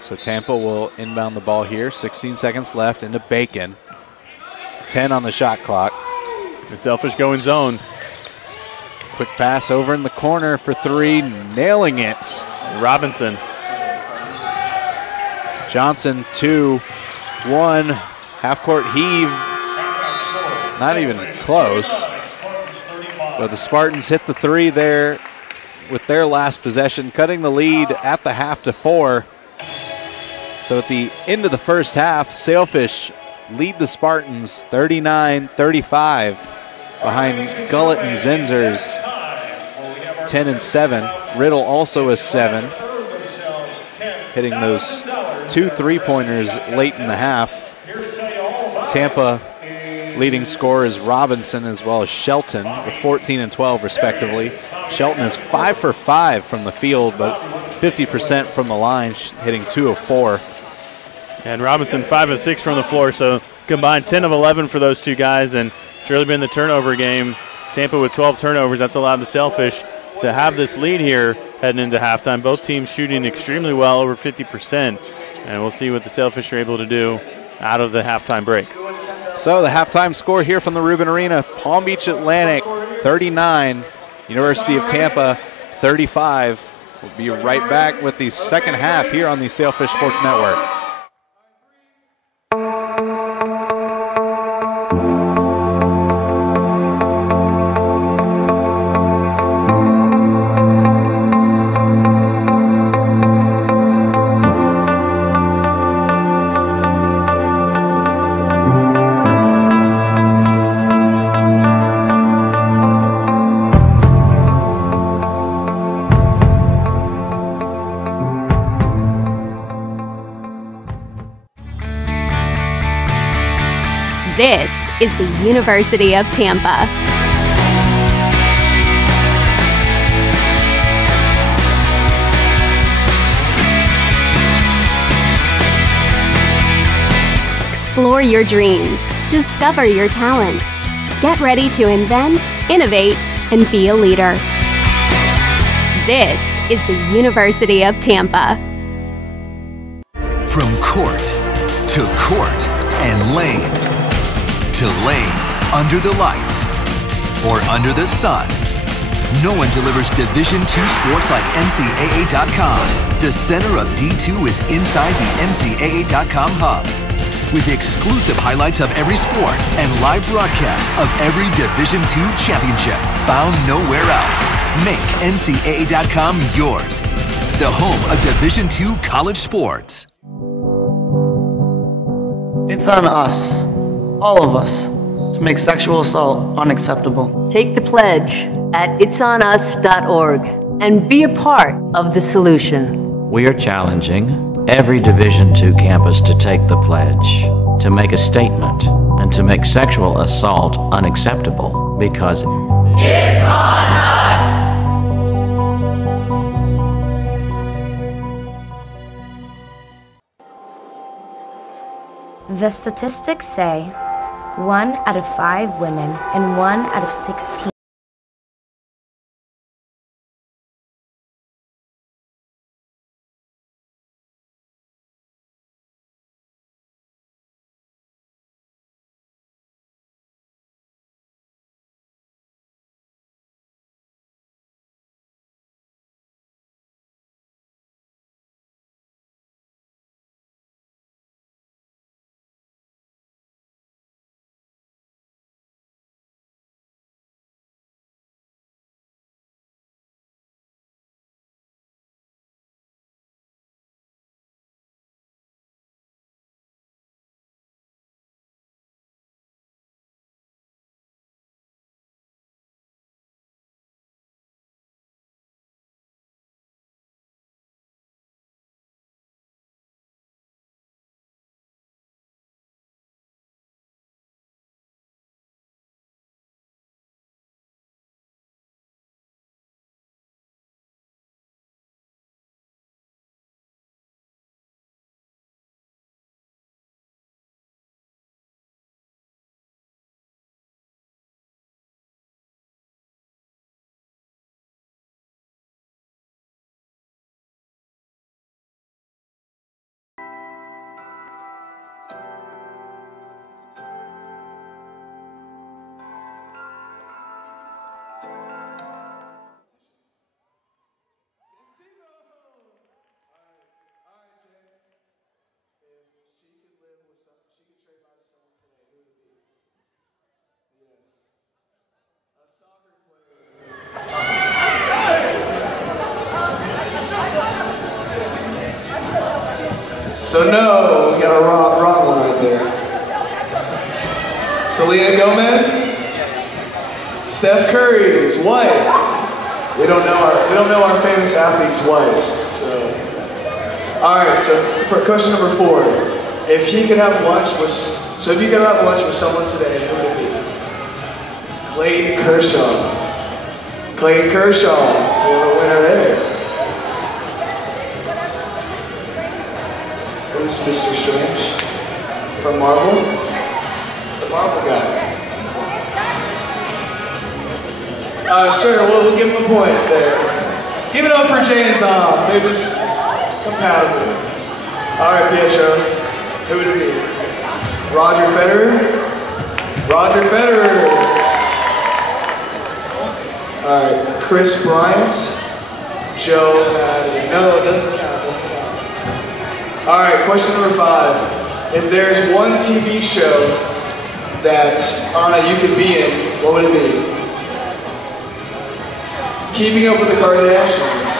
So Tampa will inbound the ball here. 16 seconds left into Bacon. 10 on the shot clock. The Selfish going zone. Quick pass over in the corner for 3, nailing it. Robinson. Johnson, 2, 1, half-court heave. Not even close. But the Spartans hit the 3 there with their last possession, cutting the lead at the half to 4. So at the end of the first half, Sailfish lead the Spartans 39-35 behind Gullett and Zinzer's 10 and 7. Riddle also is 7, hitting those 2 3-pointers late in the half. Tampa leading scorers Robinson as well as Shelton with 14 and 12 respectively. Shelton is 5 for 5 from the field, but 50% from the line, hitting 2 of 4. And Robinson 5 of 6 from the floor, so combined 10 of 11 for those two guys, and it's really been the turnover game. Tampa with 12 turnovers, that's allowed the Sailfish to have this lead here heading into halftime. Both teams shooting extremely well, over 50%, and we'll see what the Sailfish are able to do out of the halftime break. So the halftime score here from the Rubin Arena, Palm Beach Atlantic 39, University of Tampa 35. We'll be right back with the second half here on the Sailfish Sports Network. This is the University of Tampa. Explore your dreams, discover your talents. Get ready to invent, innovate, and be a leader. This is the University of Tampa. From court to court and lane to lane, under the lights or under the sun. No one delivers Division II sports like NCAA.com. The center of D2 is inside the NCAA.com hub, with exclusive highlights of every sport and live broadcasts of every Division II championship found nowhere else. Make NCAA.com yours, the home of Division II college sports. It's on us, all of us, to make sexual assault unacceptable. Take the pledge at itsonus.org and be a part of the solution. We are challenging every Division II campus to take the pledge, to make a statement, and to make sexual assault unacceptable, because it's on us! The statistics say 1 out of 5 women and 1 out of 16 So no, we got a wrong one right there. Selena Gomez. Steph Curry's wife. We don't know our famous athletes' wives. So, all right. So for question number 4, if you could have lunch with someone today, who would it be? Clayton Kershaw. Clayton Kershaw. We have a winner there. Who's Mr. Strange? From Marvel? The Marvel guy. Sure, we'll give him a point there. Give it up for Jay and Tom. They're just compatible. All right, Pietro. Who would it be? Roger Federer? Roger Federer. All right, Chris Bryant? Joe Madden. No, it doesn't count. All right, question number 5. If there's one TV show that, Anna, you could be in, what would it be? Keeping Up with the Kardashians.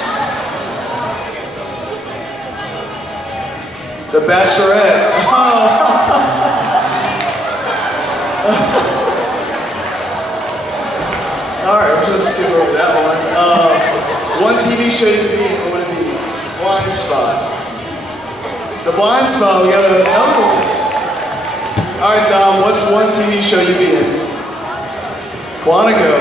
The Bachelorette. Alright, I'm just skip over that one. One TV show you could be in, what would it be? Blind Spot. The Blind Spot, we got another one. Alright, Tom, what's one TV show you'd be in? Quantico.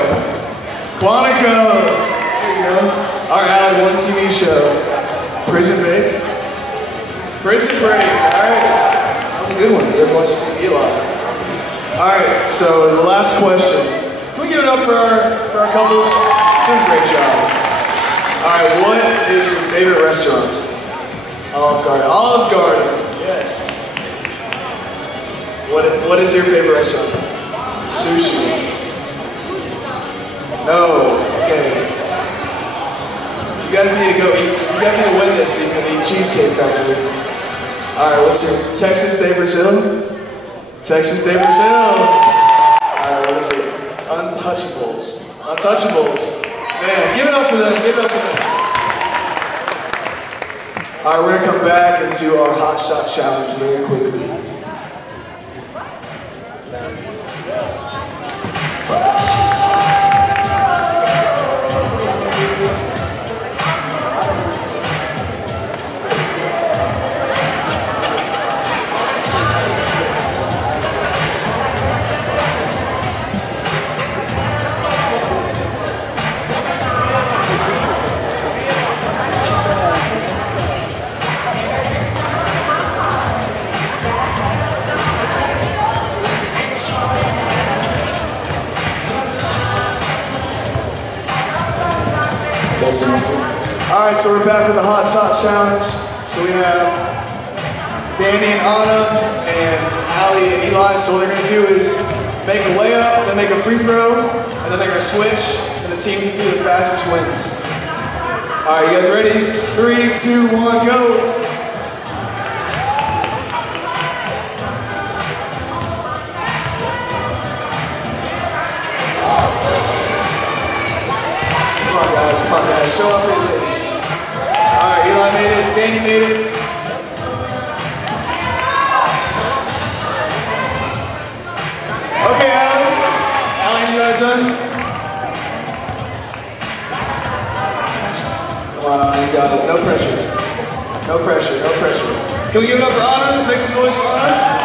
Quantico! There you go. Alright, Allie, one TV show. Prison Break? Prison Break, alright. That was a good one. You guys watch TV a lot. Alright, so the last question. Can we give it up for our couples? Doing a great job. Alright, what is your favorite restaurant? Olive Garden. Olive Garden, yes. What is your favorite restaurant? Sushi. No, okay. You guys need to go eat, you guys need to win this so you can eat Cheesecake Factory. Alright, what's your, Texas de Brazil? Texas de Brazil. Alright, what is it? Untouchables. Untouchables. Man, give it up for them, give it up for them. Alright, we're gonna come back and do our hot shot challenge very quickly. Alright, so we're back with the hot shot challenge. So we have Danny and Anna and Allie and Eli. So what they're going to do is make a layup, then make a free throw, and then they're going to switch, and the team can do the fastest wins. Alright, you guys ready? 3, 2, 1, go! Come on guys, show off your ladies. Alright, Eli made it, Danny made it. Okay, Allie, you got it done? Come on, you got it, no pressure. No pressure, no pressure. Can we give it up for Anna? Make some noise for Anna.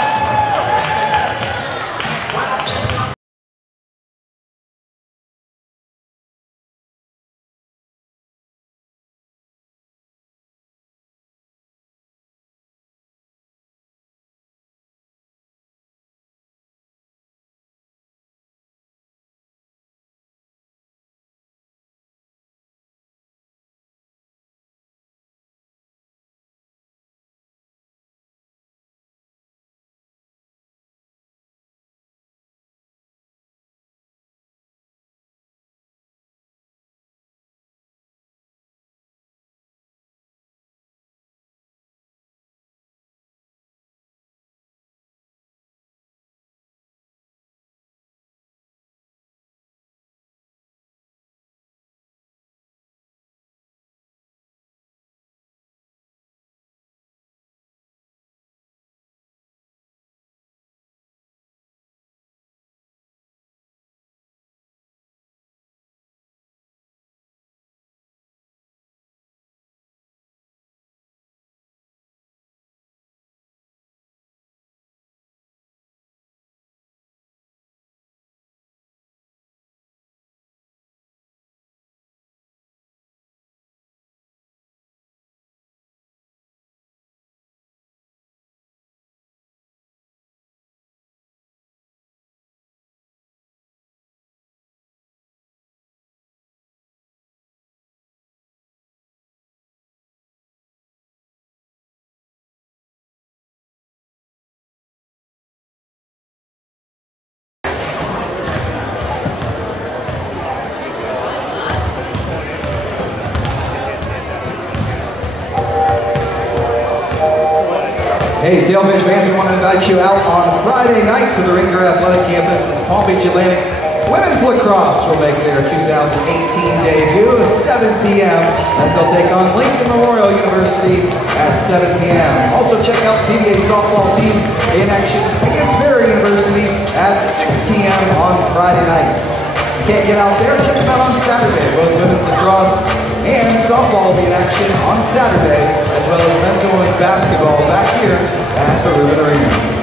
Hey, Sailfish fans, we want to invite you out on Friday night to the Ringer Athletic Campus's Palm Beach Atlantic Women's Lacrosse will make their 2018 debut at 7 p.m. as they'll take on Lincoln Memorial University at 7 p.m. Also check out PBA softball team in action against Berry University at 6 p.m. on Friday night. If you can't get out there, check them out on Saturday. Both women's lacrosse and softball will be in action on Saturday, as well as men's and women's basketball back here at the Rubin Arena.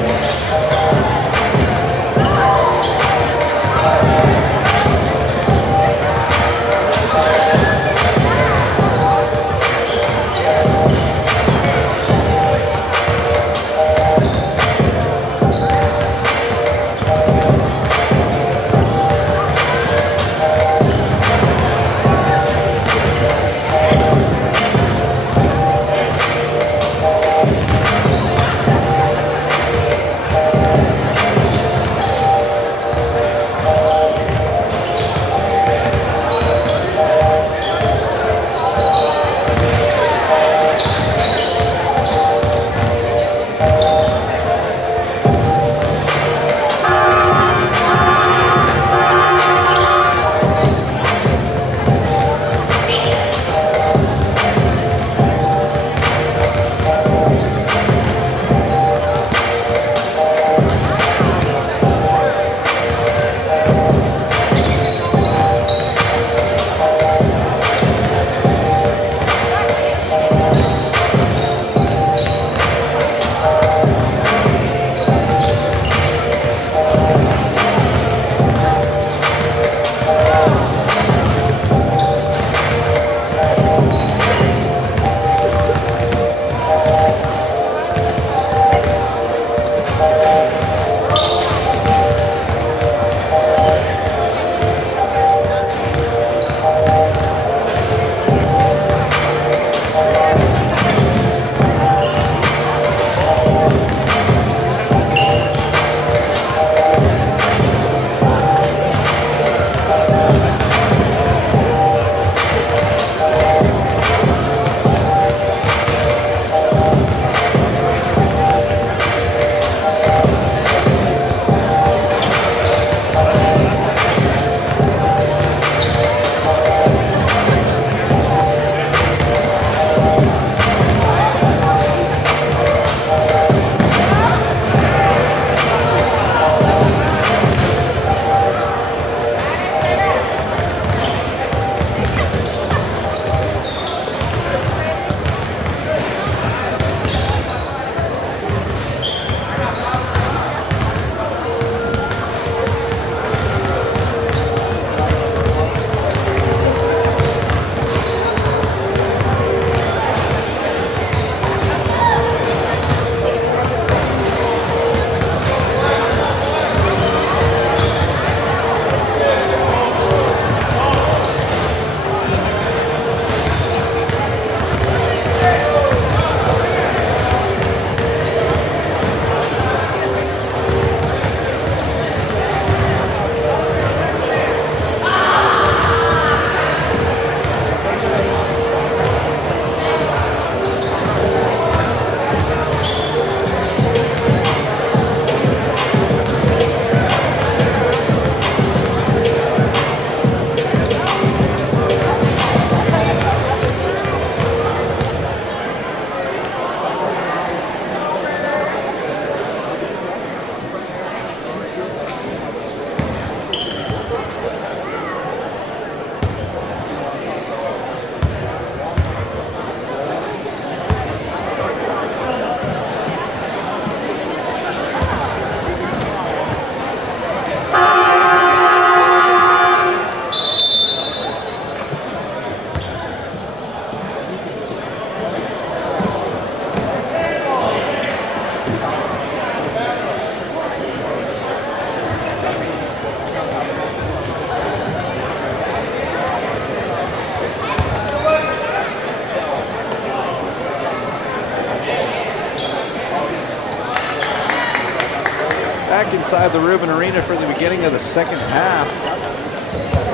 back inside the Rubin Arena for the beginning of the second half.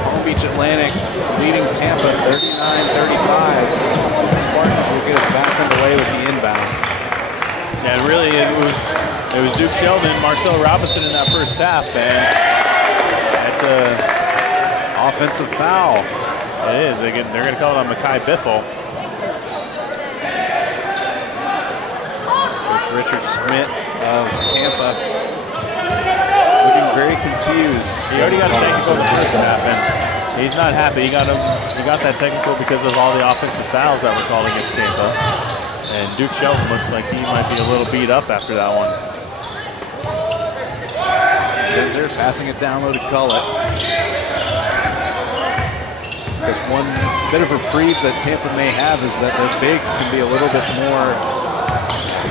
Palm Beach Atlantic leading Tampa 39-35. Spartans will get us back underway with the inbound. Yeah, really, it was Duke Sheldon and Marcel Robinson in that first half, and that's a offensive foul. It is. They're going to call it on Mekhi Biffle. Coach Richard Schmidt of Tampa looking very confused. He already got a technical in the first half, and he's not happy. He got that technical because of all the offensive fouls that were called against Tampa. And Duke Shelton looks like he might be a little beat up after that one. Zinser passing it down low to Gullett. There's one bit of reprieve that Tampa may have is that their bigs can be a little bit more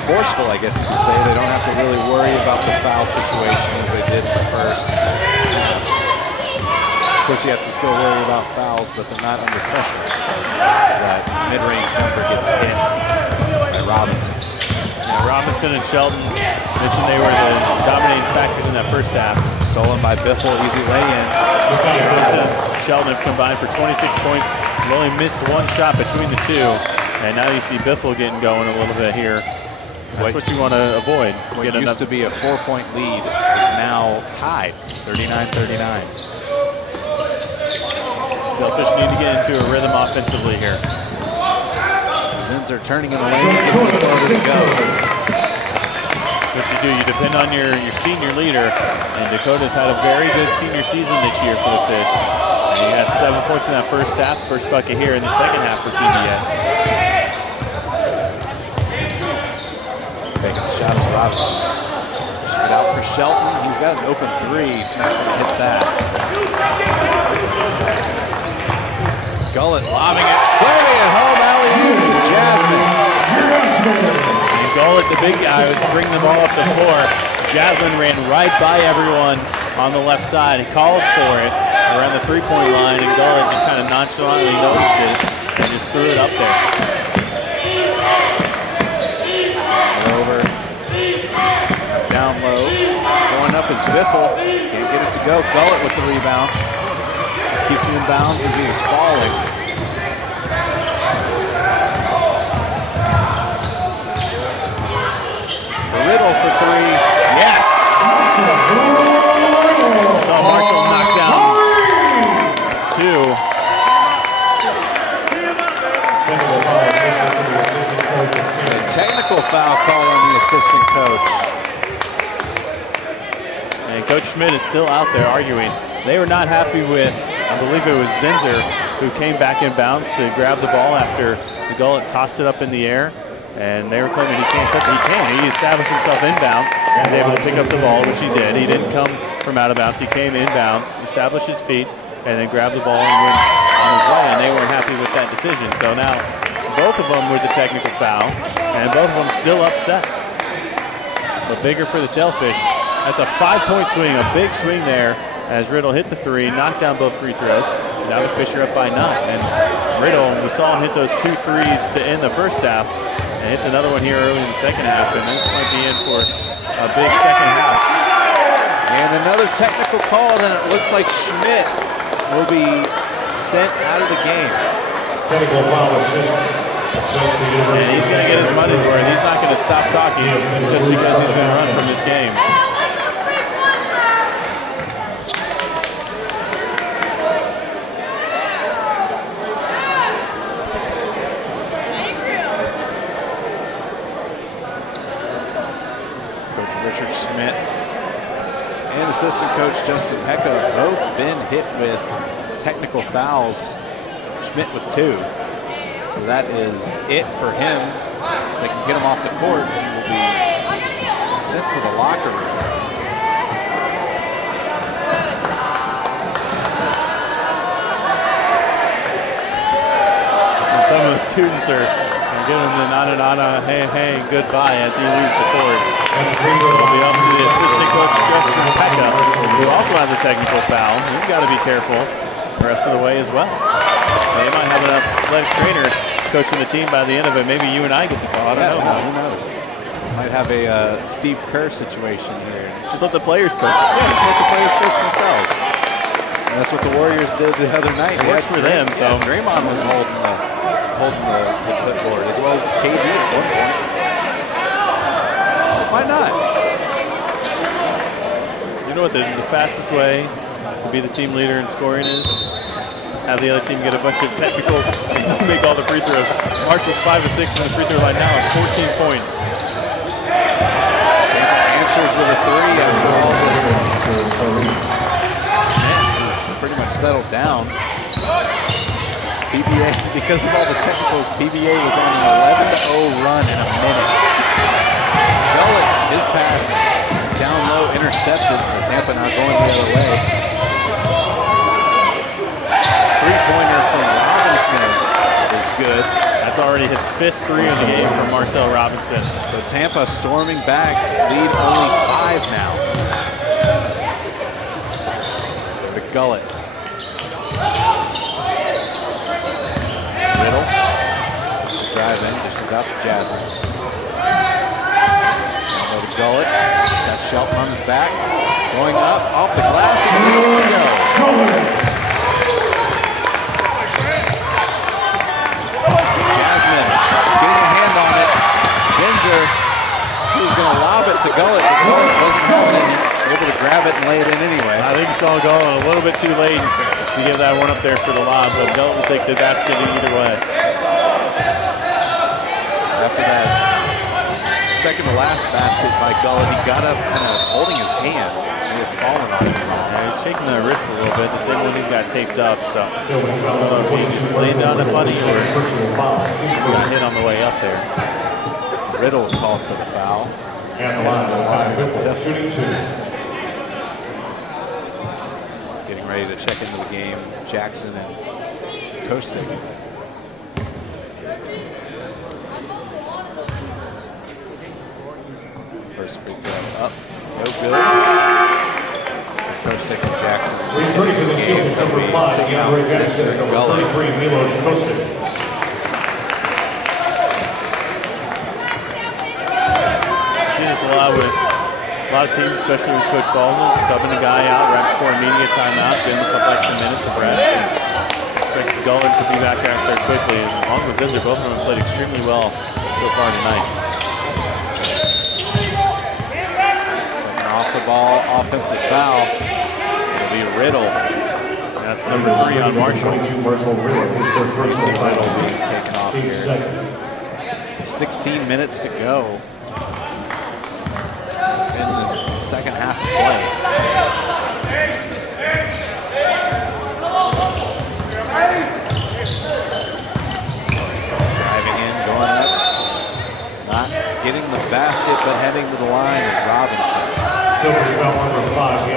forceful, I guess you could say. They don't have to really worry about the foul situation as they did in the first. Of course, you have to still worry about fouls, but they're not under pressure. That mid-range jumper gets hit by Robinson. Yeah, Robinson and Shelton mentioned they were the dominating factors in that first half. Stolen by Biffle, easy lay-in. Shelton have combined for 26 points. They've only missed one shot between the two. And now you see Biffle getting going a little bit here. That's what you want to avoid. What used to be a 4-point lead is now tied, 39-39. Sailfish need to get into a rhythm offensively here. Zinser turning in the lane, to go. What you do, you depend on your senior leader, and Dakota's had a very good senior season this year for the Fish. And he had 7 points in that first half, first bucket here in the second half for PBA. Taking a shot at Robinson. Pushing it out for Shelton. He's got an open three. Not going to hit that. Gullett lobbing it. Slowly at home. Alley-oop to Jasmine. Gullett, the big guy, was bringing the ball up the floor. Jasmine ran right by everyone on the left side. He called for it around the three-point line, and Gullett just kind of nonchalantly noticed it and just threw it up there. Over. Down low. Going up is Biffle. Can't get it to go. Gullett with the rebound. Keeps him in bounds as he is falling. Riddle for three. Yes! Saw Marshall knock down two. A technical foul call on the assistant coach. And Coach Schmidt is still out there arguing. They were not happy with, I believe it was Zinser, who came back in bounds to grab the ball after the Gullett tossed it up in the air. And they were claiming he can't touch it. He can. He established himself inbounds. He was able to pick up the ball, which he did. He didn't come from out of bounds. He came inbounds, established his feet, and then grabbed the ball and went on his way. And they weren't happy with that decision. So now both of them was a technical foul, and both of them still upset. But bigger for the Sailfish. That's a 5-point swing, a big swing there as Riddle hit the three, knocked down both free throws. Now the Fish are up by 9. And Riddle, we saw him hit those 2 threes to end the first half. And hits another one here early in the second half, and this might be in for a big second half. And another technical call, and it looks like Schmidt will be sent out of the game. Technical foul And he's going to get his money's worth. He's not going to stop talking just because he's been run from this game. Richard Schmidt and assistant coach Justin Pecca have both been hit with technical fouls. Schmidt with 2. So that is it for him. If they can get him off the court, he will be sent to the locker room. And some of the students are giving the nana, hey, hey, goodbye as he leaves the court. It'll be up to the assistant coach, Justin Pecca, who also has a technical foul. He's got to be careful the rest of the way as well. They might have an athletic trainer coaching the team by the end of it. Maybe you and I get the call. I don't know. Who knows? Might have a Steve Kerr situation here. Just let the players coach. Yeah, just let the players coach themselves. And that's what the Warriors did the other night. It worked for them. So Draymond was holding the clipboard, as well as KD at one point. Why not? You know what the fastest way to be the team leader in scoring is? Have the other team get a bunch of technicals and make all the free throws. Marshall's 5 of 6 from the free throw line now at 14 points. Tampa answers with a 3 after all this mess is pretty much settled down. PBA, because of all the technicals, PBA was on an 11-0 run in a minute. Gullett, his pass down low, intercepted, so Tampa now going the other way. Three-pointer from Robinson is good. That's already his 5th 3 of the game from Marcel Robinson. So Tampa storming back, lead only 5 now. Gullett. Riddle. Drive in, dishes out to Jasmine. Go to Gullett. That Shelton runs back. Going up, off the glass, and good to go. Jasmine getting a hand on it. Zinzer, who's going to lob it to Gullett, but Gullett wasn't having it. Able to grab it and lay it in anyway. I think it's all going a little bit too late to give that one up there for the lob, but Gullett will take the basket either way. After that second to last basket by Gullett, he got up kind of holding his hand. He had fallen on him. Yeah, he's shaking the wrist a little bit, the same one he's got taped up, so I don't know if he just laid down a funny or got hit on the way up there. Riddle called for the foul. And the line, shooting 2. Getting ready to check into the game, Jackson and Kostic. First free throw up, no good. So Kostic and Jackson. Returning to the shield, number 5, taking out Zinzer and Gullett. 33, Milos Kostic. A lot of teams, especially with Coach Baldwin, subbing a guy out right before a media timeout, giving him a couple extra minutes of rest. Expect Gullett to be back out there quickly. And along with Zinzer, both of them have played extremely well so far tonight. An off the ball offensive foul. It'll be Riddle. And that's number 3 on Marshall. Marshall Riddle is their first Riddle being taken off here. 16 minutes to go. Second half of play. Driving in, going up. Not getting the basket, but heading to the line is Robinson. Silver's foul number 5.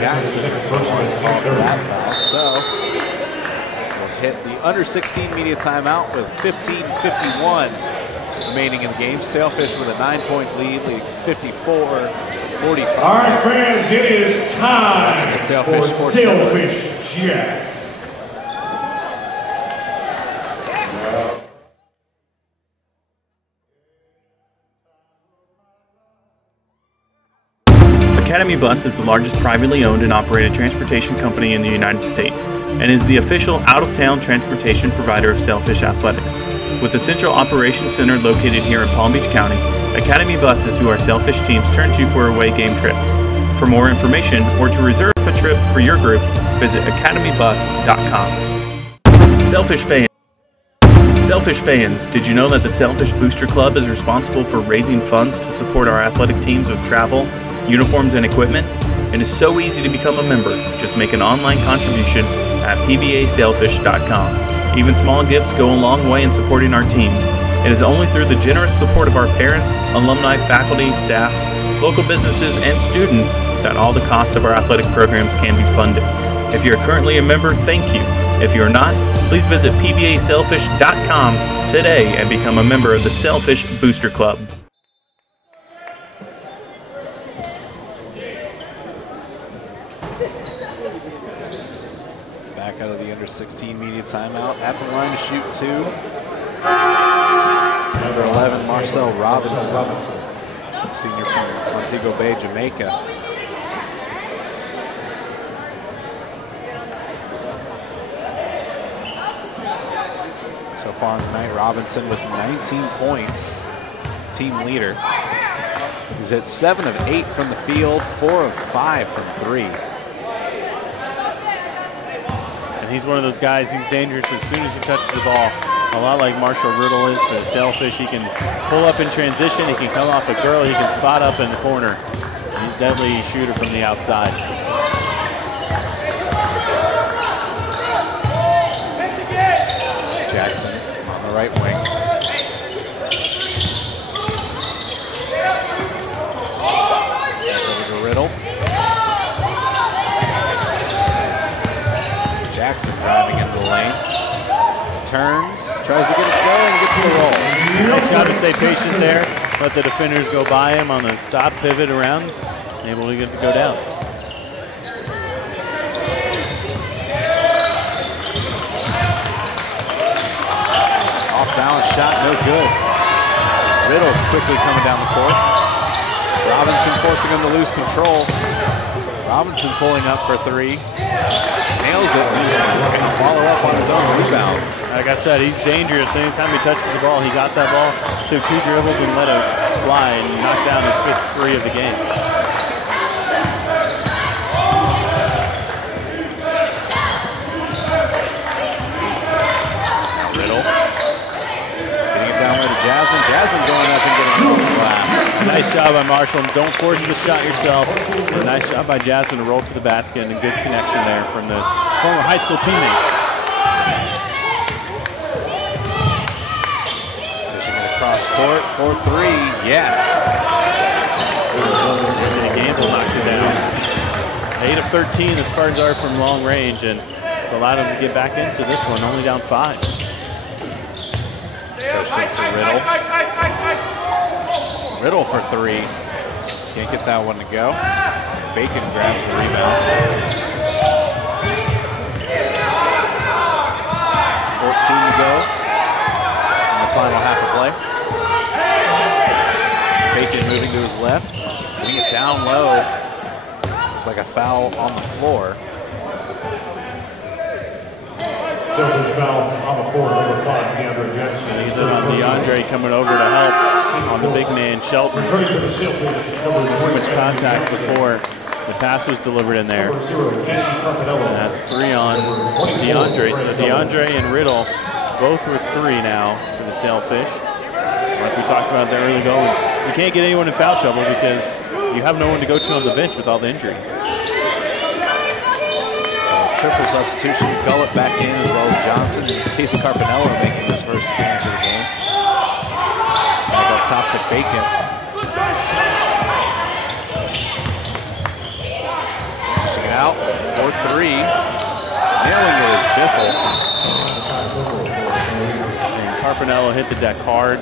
Jackson is the one called for that foul. So we'll hit the under 16 media timeout with 15:51 remaining in the game. Sailfish with a 9-point lead, leading 54-45. All right, friends, it is time for Sailfish Jack. Academy Bus is the largest privately owned and operated transportation company in the United States and is the official out-of-town transportation provider of Sailfish Athletics. With a central operations center located here in Palm Beach County, Academy Bus is who our Sailfish teams turn to for away game trips. For more information or to reserve a trip for your group, visit academybus.com. Sailfish fans, did you know that the Sailfish Booster Club is responsible for raising funds to support our athletic teams with travel, uniforms, and equipment? It is so easy to become a member. Just make an online contribution at pbasailfish.com. Even small gifts go a long way in supporting our teams. It is only through the generous support of our parents, alumni, faculty, staff, local businesses, and students that all the costs of our athletic programs can be funded. If you are currently a member, thank you. If you are not, please visit pbasailfish.com today and become a member of the Sailfish Booster Club. Back out of the under 16 media timeout, at the line to shoot 2. Number 11, Marcel Robinson, senior from Montego Bay, Jamaica. So far tonight, Robinson with 19 points, team leader. He's hit 7 of 8 from the field, 4 of 5 from 3. And he's one of those guys, he's dangerous as soon as he touches the ball. A lot like Marshall Riddle is for the Sailfish. He can pull up in transition, he can come off a girl, he can spot up in the corner. He's a deadly shooter from the outside. Jackson on the right wing. Over to Riddle. Jackson driving into the lane. Turns, tries to get it going, and gets the roll. Nice job to stay patient there. Let the defenders go by him on the stop, pivot around, able to get it to go down. Off balance shot, no good. Riddle quickly coming down the court. Robinson forcing him to lose control. Robinson pulling up for 3. Nails it, and he's going to follow up on his own rebound. Like I said, he's dangerous. Anytime he touches the ball, he got that ball, took 2 dribbles and let it fly and knocked down his 5th 3 of the game. Riddle getting it down with to Jasmine. Jasmine going up and getting it off the glass. Nice job by Marshall. Don't force the shot yourself. A nice job by Jasmine to roll to the basket and a good connection there from the former high school teammates. Cross court for 3, yes. Anthony Gamble knocks it down. 8 of 13, the Spartans are from long range, and it's allowed them to get back into this one, only down 5. First shot for Riddle. Riddle for 3. Can't get that one to go. Bacon grabs the rebound. 14 to go. Final half of play. Bacon moving to his left, getting it down low. It's like a foul on the floor. Selfish foul on the floor, number 5, DeAndre Jackson. And he's on DeAndre coming over to help on the big man, Shelton. Too much contact before the pass was delivered in there. And that's 3 on DeAndre. So DeAndre and Riddle both with 3 now for the Sailfish. Like we talked about there early going, you can't get anyone in foul trouble because you have no one to go to on the bench with all the injuries. So triple substitution, Gullett back in as well as Johnson. And Casey Carpinello making his first appearance of the game. Back up top to Bacon. Pushing it out for 3. Nailing it is Biffle. Carpinello hit the deck hard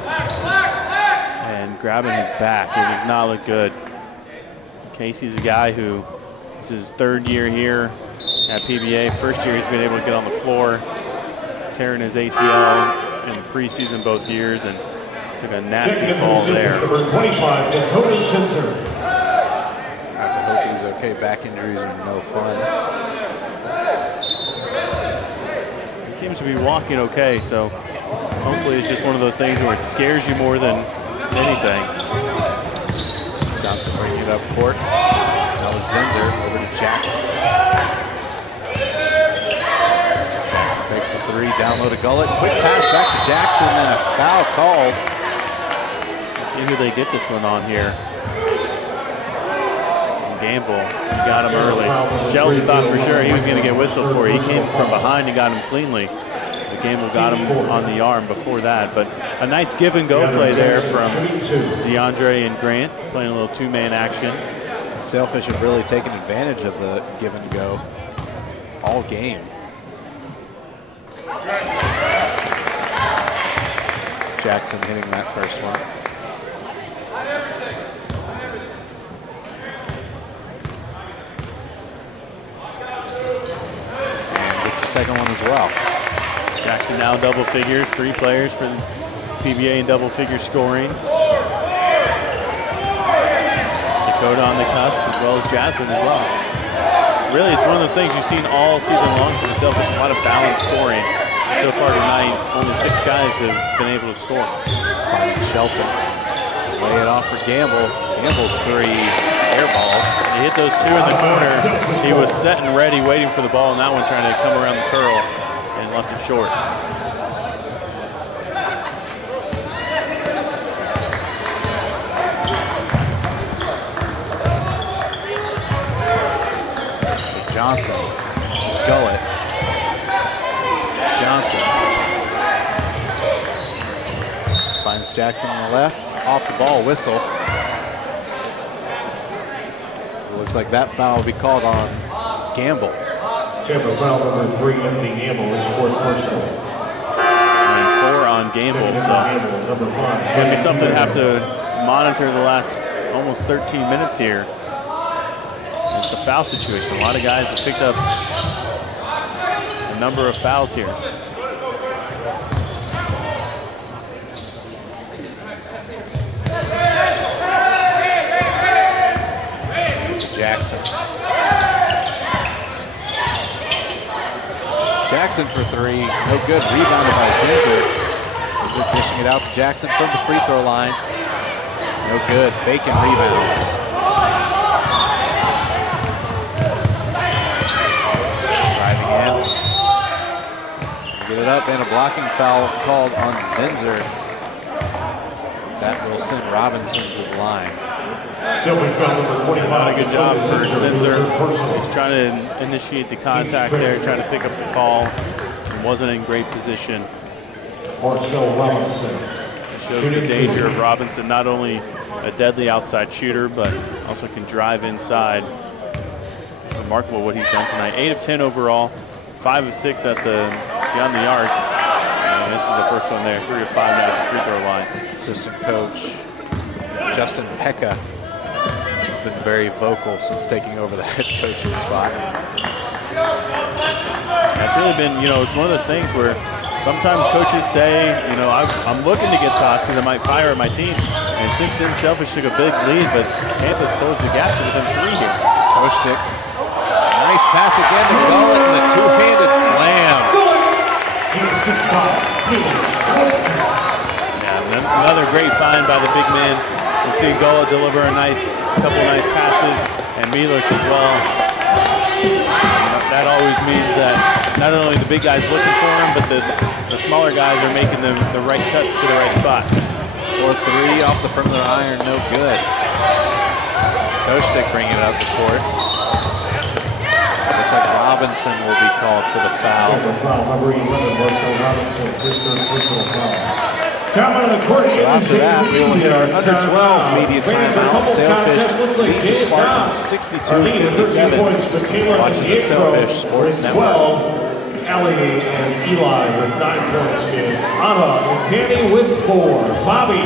and grabbing his back. It does not look good. Casey's a guy who this is his 3rd year here at PBA. First year he's been able to get on the floor, tearing his ACL in the preseason both years and took a nasty fall there. Number 25, Dakota Sensor. I have to hope he's okay. Back injuries are no fun. He seems to be walking okay, so hopefully it's just one of those things where it scares you more than anything. Johnson bringing it up court. That was Zender over to Jackson. Jackson fakes the 3, down low to Gullett. Quick pass back to Jackson, and a foul called. Let's see who they get this one on here. Gamble, he got him early. Shelton thought for sure he was going to get whistled for. He came from behind and got him cleanly. Gamble got him on the arm before that, but a nice give and go play there from DeAndre and Grant, playing a little 2-man action. Sailfish have really taken advantage of the give and go all game. Jackson hitting that first one. And gets the second one as well. Jackson now double figures, 3 players for the PBA in double figure scoring. Dakota on the cusp as well as Jasmine as well. Really, it's one of those things you've seen all season long for the Sailfish, a lot of balanced scoring. So far tonight, only 6 guys have been able to score. Shelton lay it off for Gamble. Gamble's three, air ball. He hit those two in the corner. He was set and ready, waiting for the ball, and that one trying to come around the curl and left it short. Johnson, Gullett, Johnson. Finds Jackson on the left, off the ball, whistle. It looks like that foul will be called on Gamble. Tampa foul number 3, Anthony Gamble, is fourth personal. And 4 on Gamble, so it's going to be something to have to monitor the last almost 13 minutes here. It's the foul situation. A lot of guys have picked up a number of fouls here. Jackson. Jackson for 3, no good. Rebounded by Zinzer. They're dishing it out to Jackson from the free throw line. No good. Bacon rebounds. Driving in. Get it up, and a blocking foul called on Zinzer. That will send Robinson to the line. Selfish foul number 25. Not a good job for Zinzer. He's trying to initiate the contact there, trying to pick up the call. And wasn't in great position. Marcel Robinson. Shows the danger of Robinson, not only a deadly outside shooter, but also can drive inside. It's remarkable what he's done tonight. 8 of 10 overall, 5 of 6 at the beyond the arc. And this is the first one there, 3 of 5 now at the free throw line. Assistant coach Justin Pekka been very vocal since taking over the head coaching spot. It's really been, it's one of those things where sometimes coaches say, I'm looking to get tossed because I might fire my team. And since then, Selfish took a big lead, but Tampa's closed the gap to within 3 here. Kostick. Nice pass again to Gullett and the two-handed slam. Yeah, another great find by the big man. We've seen Gullett deliver a couple nice passes, and Milos as well. That always means that not only the big guys looking for him, but the smaller guys are making the right cuts to the right spots. 4-3 off the perimeter iron, no good. Kostick bringing it up the court. Looks like Robinson will be called for the foul. Foul number 11, Marcel Robinson, his third personal foul. After that, we will hit our under 12 media timeout. Sailfish lead the Spartans 62-57. Watching the Sailfish Sports Network. Allie and Eli with 9 points. Anna and Tanny with 4. Bobby,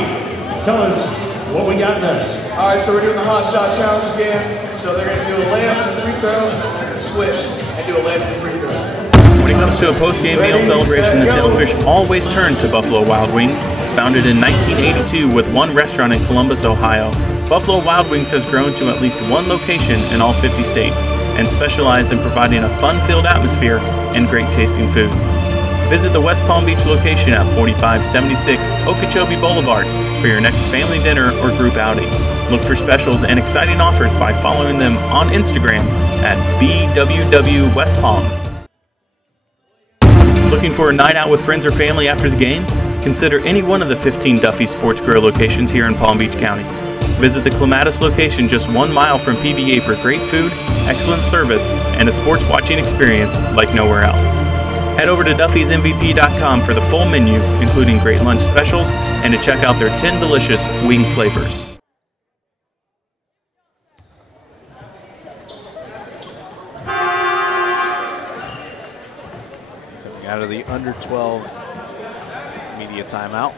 tell us what we got next. All right, so we're doing the hot shot challenge again. So they're going to do a layup and a free throw, and they're going to switch and do a layup and a free throw. When it comes to a post-game meal celebration, the Sailfish always turn to Buffalo Wild Wings. Founded in 1982 with one restaurant in Columbus, Ohio, Buffalo Wild Wings has grown to at least one location in all 50 states and specialize in providing a fun-filled atmosphere and great-tasting food. Visit the West Palm Beach location at 4576 Okeechobee Boulevard for your next family dinner or group outing. Look for specials and exciting offers by following them on Instagram at BWWWestPalm. Looking for a night out with friends or family after the game? Consider any one of the 15 Duffy Sports Grill locations here in Palm Beach County. Visit the Clematis location just 1 mile from PBA for great food, excellent service, and a sports watching experience like nowhere else. Head over to duffysmvp.com for the full menu, including great lunch specials, and to check out their 10 delicious wing flavors. Out of the under 12 media timeout.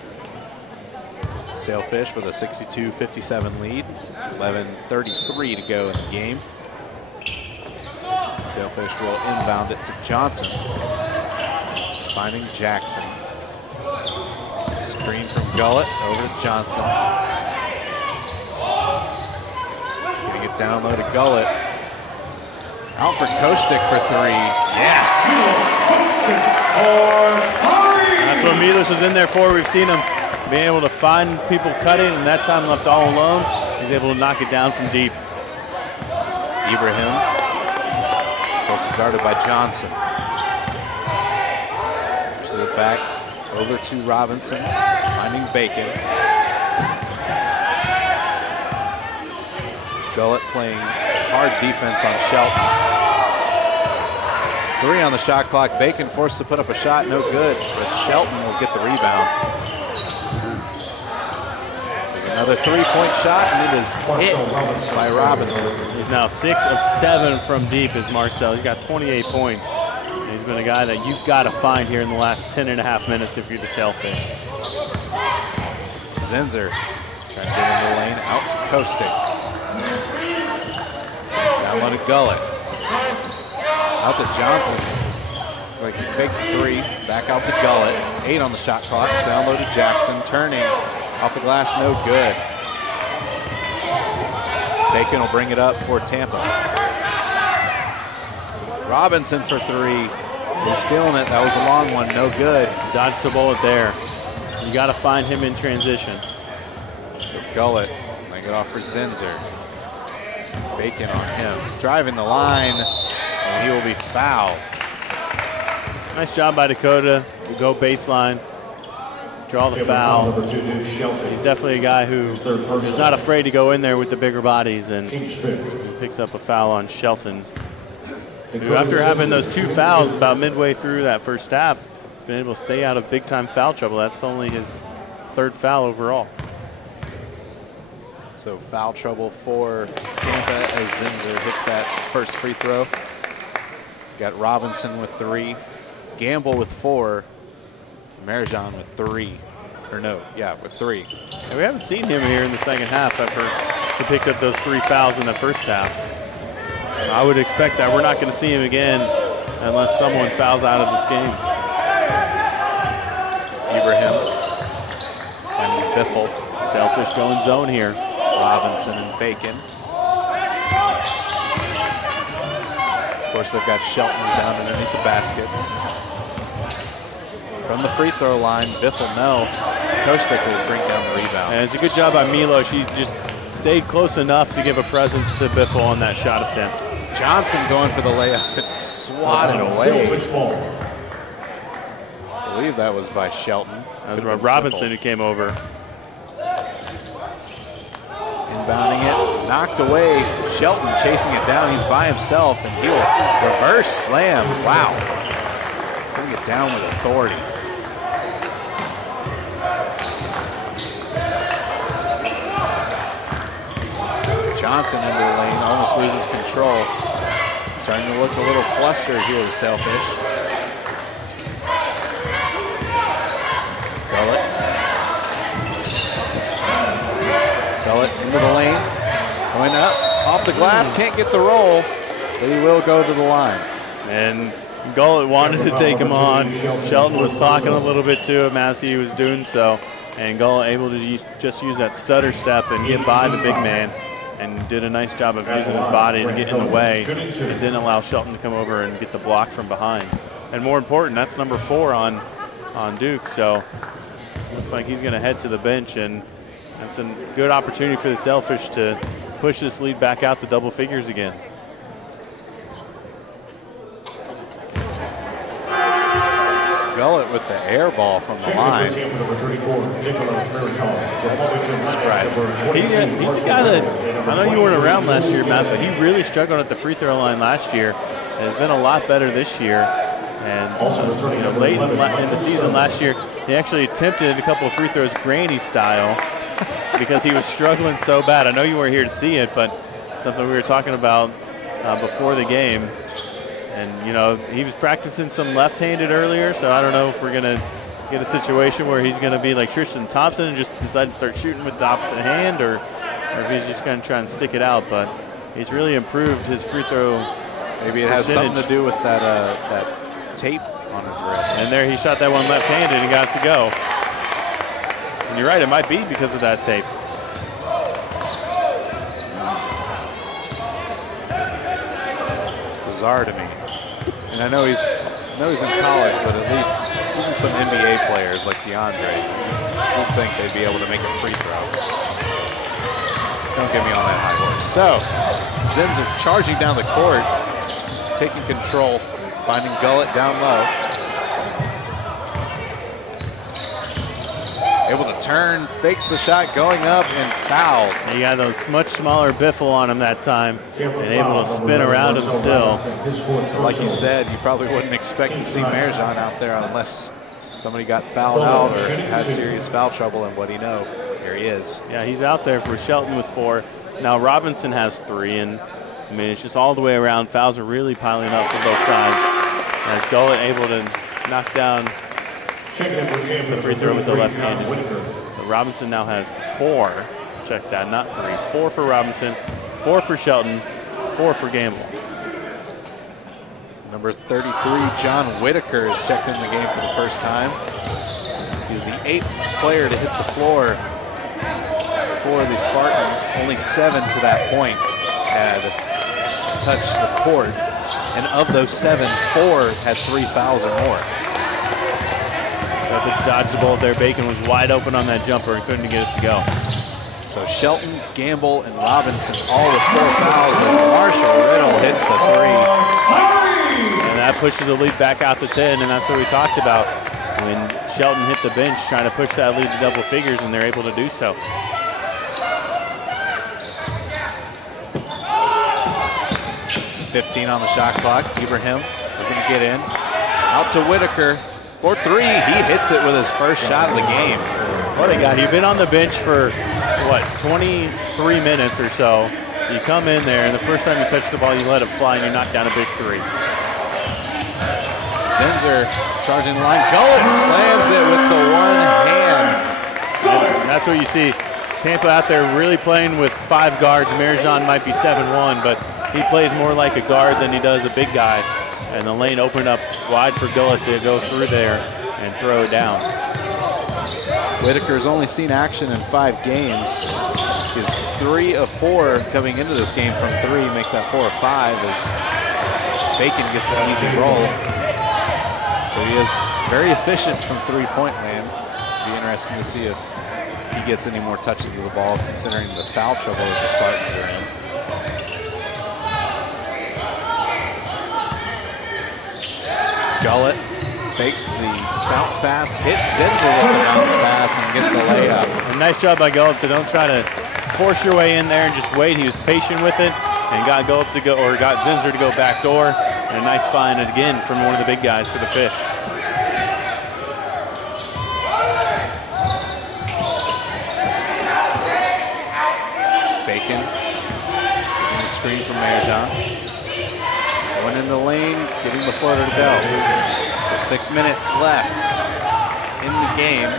Sailfish with a 62-57 lead. 11:33 to go in the game. Sailfish will inbound it to Johnson. Finding Jackson. Screen from Gullett over to Johnson. Getting it down low to Gullett. Out for Kostick for 3. Yes! That's what Milos was in there for. We've seen him being able to find people cutting, and that time left all alone. he's able to knock it down from deep. Ibrahim, closely guarded by Johnson. Pushes it back over to Robinson, finding Bacon. Gullett playing hard defense on Shelton. 3 on the shot clock. Bacon forced to put up a shot, no good, but Shelton will get the rebound. There's another 3-point shot, and it is hit by Robinson. He's now 6 of 7 from deep as Marcel. He's got 28 points. And he's been a guy that you've got to find here in the last 10.5 minutes if you're the Sailfish. Zinzer trying to get into the lane, out to Kostic. Down low to Gullett. Out to Johnson. Like he faked the 3, back out to Gullett. 8 on the shot clock. Down low to Jackson, turning off the glass, no good. Bacon will bring it up for Tampa. Robinson for 3. He's feeling it. That was a long one, no good. Dodged the bullet there. You got to find him in transition. So Gullett laying it off for Zinzer. Bacon on him, driving the line, and he will be fouled. Nice job by Dakota to go baseline, draw the foul. He's definitely a guy who is not afraid to go in there with the bigger bodies, and picks up a foul on Shelton, who after having those 2 fouls about midway through that first half, has been able to stay out of big-time foul trouble. That's only his 3rd foul overall. So foul trouble for Tampa as Zinzer hits that first free throw. Got Robinson with 3, Gamble with 4, Marijan with 3. Or no, yeah, with 3. And we haven't seen him here in the second half after he picked up those 3 fouls in the first half. I would expect that we're not going to see him again unless someone fouls out of this game. Ibrahim finding Biffle. Sailfish going zone here. Robinson and Bacon. Of course, they've got Shelton down underneath the basket. From the free throw line, Biffle, no. Kostic will bring down the rebound. And it's a good job by Milo. She's just stayed close enough to give a presence to Biffle on that shot attempt. Johnson going for the layup, but swatted away. I believe that was by Shelton. That was by Robinson who came over. Inbounding it, knocked away. Shelton chasing it down. He's by himself, and he will reverse slam. Wow. Putting it down with authority. Johnson into the lane, almost loses control. Starting to look a little flustered here, the Sailfish. Gullett into the lane, going up, off the glass, can't get the roll, but he will go to the line. And Gullett wanted to take him on. Shelton was talking a little bit to him as he was doing so, and Gullett able to just use that stutter step and get by the big man, and did a nice job of using his body to get in the way. It didn't allow Shelton to come over and get the block from behind. And more important, that's number 4 on Duke, so looks like he's going to head to the bench, and that's a good opportunity for the Sailfish to push this lead back out to double figures again. Gullett with the air ball from the line. That's surprising. He's a guy that, I know you weren't around last year, Matt, but he really struggled at the free throw line last year. And has been a lot better this year. And late in the season last year, he actually attempted a couple of free throws granny style because he was struggling so bad. I know you weren't here to see it, but something we were talking about before the game. And, he was practicing some left-handed earlier, so I don't know if we're going to get a situation where he's going to be like Tristan Thompson and just decide to start shooting with the opposite hand, or if he's just going to try and stick it out. But he's really improved his free throw Maybe it has something to do with that tape on his wrist. And there he shot that one left-handed and got it to go. And you're right, it might be because of that tape. Bizarre to me. And I know he's in college, but at least even some NBA players like DeAndre, I don't think they'd be able to make a free throw. Don't get me on that high horse. So, Zinser charging down the court, taking control, finding Gullett down low. Able to turn, fakes the shot, going up and fouled. He got those much smaller biffle on him that time and able to spin around him still. Like you said, you probably wouldn't expect to see Merjan out there unless somebody got fouled out or had serious foul trouble, and what do you know? Here he is. Yeah, he's out there for Shelton with 4. Now Robinson has 3, and I mean, it's just all the way around. Fouls are really piling up for both sides. As Gullett able to knock down the free throw with the left hand. So Robinson now has 4. Check that, not 3. 4 for Robinson, 4 for Shelton, 4 for Gamble. Number 33, John Whitaker, is checked in the game for the first time. He's the 8th player to hit the floor for the Spartans. Only 7 to that point had touched the court. And of those 7, 4 had 3 fouls or more. Selfish dodged the ball there. Bacon was wide open on that jumper and couldn't get it to go. So Shelton, Gamble, and Robinson all with 4 fouls as Marshall Riddle hits the 3. And that pushes the lead back out to 10, and that's what we talked about. When Shelton hit the bench trying to push that lead to double figures, and they're able to do so. So 15 on the shot clock. Ibrahim looking to get in. Out to Whitaker for 3. He hits it with his first shot of the game. What a guy. You've been on the bench for, what, 23 minutes or so. You come in there, and the first time you touch the ball, you let it fly, and you knock down a big 3. Zinser charging the line. Gullett slams it with the one hand. And that's what you see. Tampa out there really playing with 5 guards. Merjan might be 7-1, but he plays more like a guard than he does a big guy. And the lane opened up wide for Gullett to go through there and throw it down. Whitaker's only seen action in 5 games. His 3 of 4 coming into this game from 3, make that 4 of 5 as Bacon gets the easy roll. So he is very efficient from 3-point land. It'll be interesting to see if he gets any more touches of the ball, considering the foul trouble that the Spartans are in. Gullett fakes the bounce pass, hits Zinser with the bounce pass, and gets the layup. A nice job by Gullett to don't try to force your way in there and just wait. He was patient with it and got Gullett to go, or got Zinser to go back door. And a nice find again from one of the big guys for the 5th. Bacon getting the screen from Merjan. Going in the lane, getting the floater to go. So 6 minutes left in the game.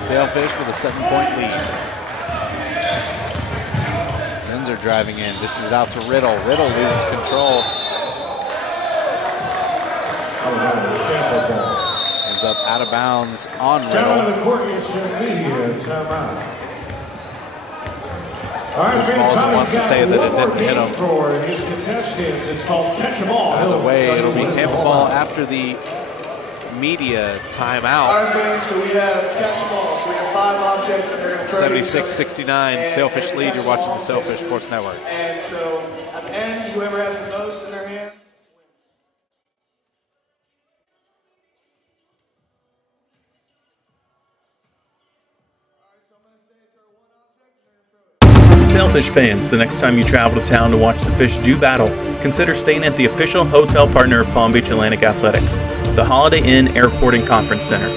Sailfish with a 7-point lead. Zinser driving in, dishes out to Riddle. Riddle loses control. Ends up out of bounds on Riddle. Balls wants to say that it didn't hit him. By the way, it'll be Tampa ball after the media timeout. All right, fans, so we have catch them all. So we have 5 objects that are going to 76-69, Sailfish lead. You're watching the Sailfish Sports Network. And so at the end, whoever has the most in their hands. Sailfish fans, the next time you travel to town to watch the fish do battle, consider staying at the official hotel partner of Palm Beach Atlantic Athletics, the Holiday Inn Airport and Conference Center.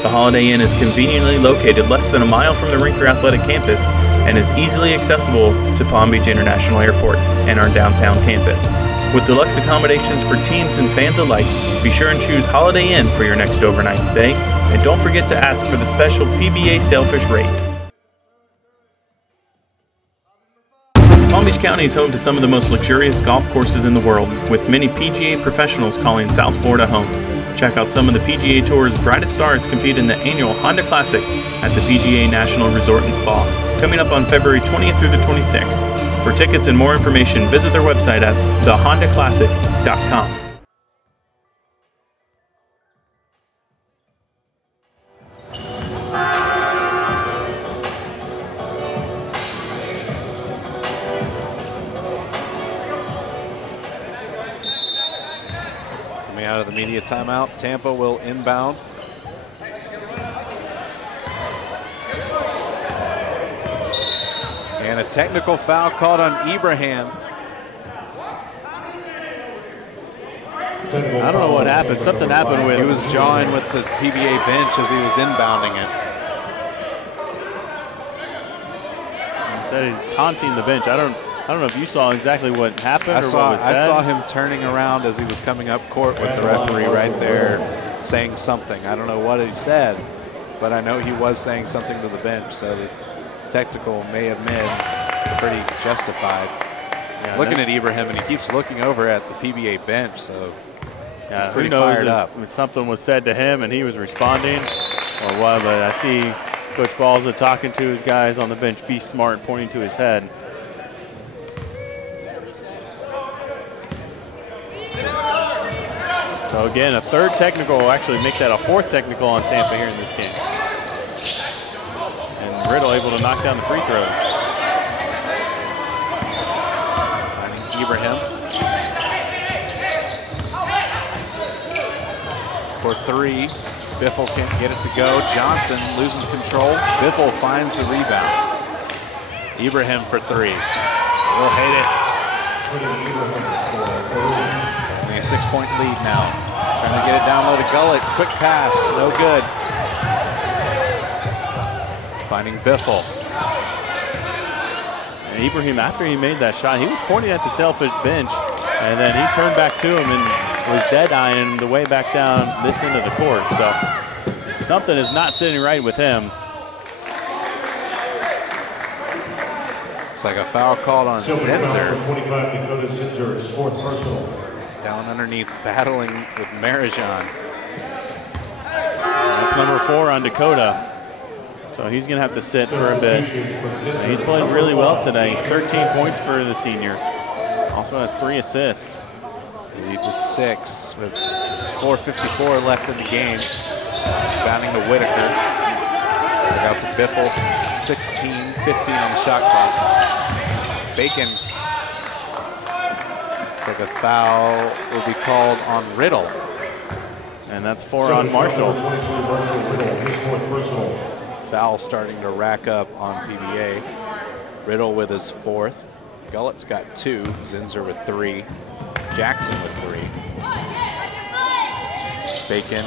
The Holiday Inn is conveniently located less than a mile from the Rinker Athletic Campus and is easily accessible to Palm Beach International Airport and our downtown campus. With deluxe accommodations for teams and fans alike, be sure and choose Holiday Inn for your next overnight stay, and don't forget to ask for the special PBA Sailfish rate. Palm Beach County is home to some of the most luxurious golf courses in the world, with many PGA professionals calling South Florida home. Check out some of the PGA Tour's brightest stars compete in the annual Honda Classic at the PGA National Resort and Spa, coming up on February 20th through the 26th. For tickets and more information, visit their website at thehondaclassic.com. out of the media timeout, Tampa will inbound. And a technical foul called on Ibrahim. I don't know what happened. Something happened with. He was jawing with the PBA bench as he was inbounding it. He said he's taunting the bench. I don't know if you saw exactly what happened or what was said. I saw him turning around as he was coming up court with the referee right there saying something. I don't know what he said, but I know he was saying something to the bench, so the technical may have been pretty justified. Yeah, looking at Ibrahim, and he keeps looking over at the PBA bench, so yeah, he's pretty who knows fired up. If something was said to him and he was responding or what, but I see Coach Balza talking to his guys on the bench, be smart, pointing to his head. So again, a third technical will actually make that a fourth technical on Tampa here in this game. And Riddle able to knock down the free throws. Ibrahim for three. Biffle can't get it to go. Johnson loses control. Biffle finds the rebound. Ibrahim for three. We'll hate it. Only a 6-point lead now. Trying to get it down low to Gullett. Quick pass, no good. Finding Biffle. And Ibrahim, after he made that shot, he was pointing at the Sailfish bench, and then he turned back to him and was dead-eyeing the way back down this end of the court. So something is not sitting right with him. It's like a foul called on Zinzer. 25 Dakota Zinzer, his fourth personal. Down underneath, battling with Marijan. That's number 4 on Dakota. So he's going to have to sit for a bit. And he's played really well today. 13 points for the senior. Also has 3 assists. Lead to 6 with 4:54 left in the game. Bounding to Whitaker. Look out to Biffle. 16-15 on the shot clock. Bacon. So the foul will be called on Riddle. And that's 4 on Marshall. Foul starting to rack up on PBA. Riddle with his 4th. Gullett's got 2. Zinzer with 3. Jackson with 3. Bacon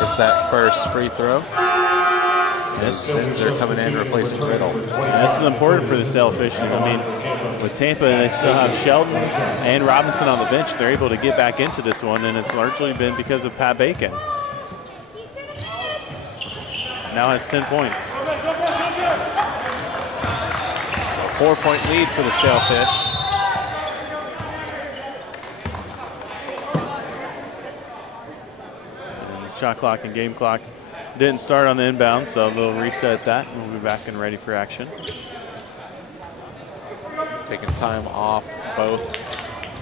gets that first free throw. Zinzer coming in, replacing Riddle. And this is important for the Sailfish. I mean, with Tampa, they still have Shelton and Robinson on the bench. They're able to get back into this one, and it's largely been because of Pat Bacon. Now has 10 points. So a 4-point lead for the Sailfish. And the shot clock and game clock didn't start on the inbound, so they'll reset that, and we'll be back and ready for action. Taking time off both.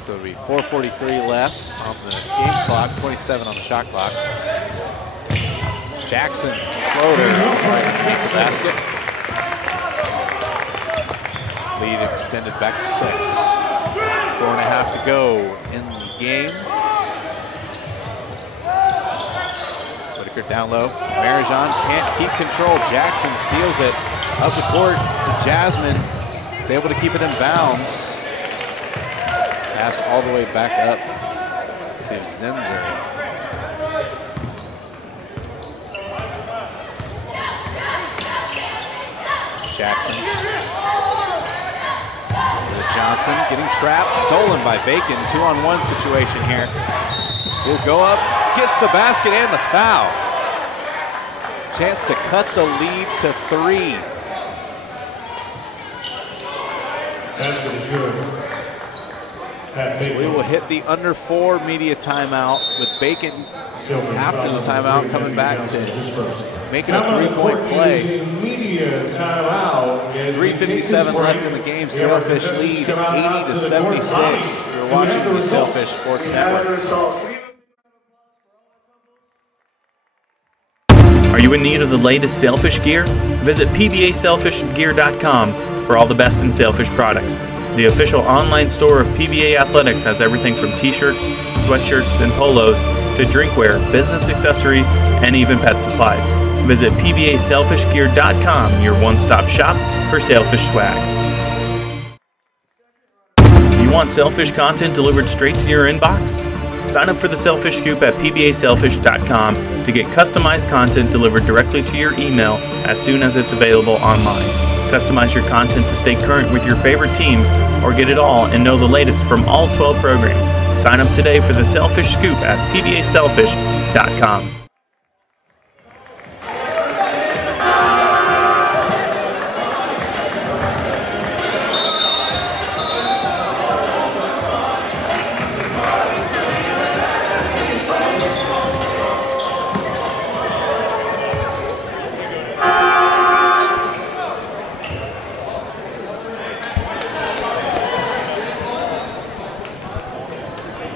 So it'll be 4:43 left on the game clock, 27 on the shot clock. Jackson, floater, right underneath the basket. Lead extended back to 6. 4.5 to go in the game. Whitaker down low. Marijan can't keep control. Jackson steals it up the court to Jasmine. Is able to keep it in bounds. Pass all the way back up to Zinzer. Jackson. Johnson getting trapped, stolen by Bacon. 2-on-1 situation here. Will go up, gets the basket and the foul. Chance to cut the lead to 3. So we will hit the under 4 media timeout with Bacon after the timeout coming back to make it a 3-point play. 3:57 left in the game. Sailfish lead 80-76. You're watching the Sailfish Sports Network. Are you in need of the latest Sailfish gear? Visit pbasailfishgear.com for all the best in Sailfish products. The official online store of PBA Athletics has everything from t-shirts, sweatshirts, and polos to drinkware, business accessories, and even pet supplies. Visit pbasailfishgear.com, your one-stop shop for sailfish swag. You want sailfish content delivered straight to your inbox? Sign up for the Sailfish Scoop at pbasailfish.com to get customized content delivered directly to your email as soon as it's available online. Customize your content to stay current with your favorite teams or get it all and know the latest from all 12 programs. Sign up today for the Sailfish Scoop at pbasailfish.com.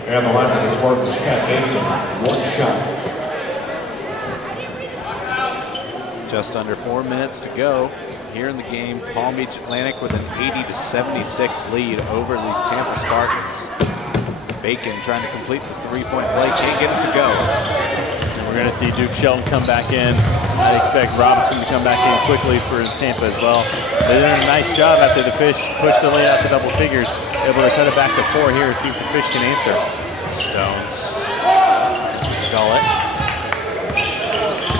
And the line for the Spartans, Cat Bacon, one shot. Just under 4 minutes to go here in the game. Palm Beach Atlantic with an 80-76 lead over the Tampa Spartans. Bacon trying to complete the three-point play, can't get it to go. And we're going to see Duke Shelton come back in. I'd expect Robinson to come back in quickly for Tampa as well. They're doing a nice job after the Fish pushed the lead out to double figures. Able to cut it back to 4 here, see if the Fish can answer. Stones. Gullett.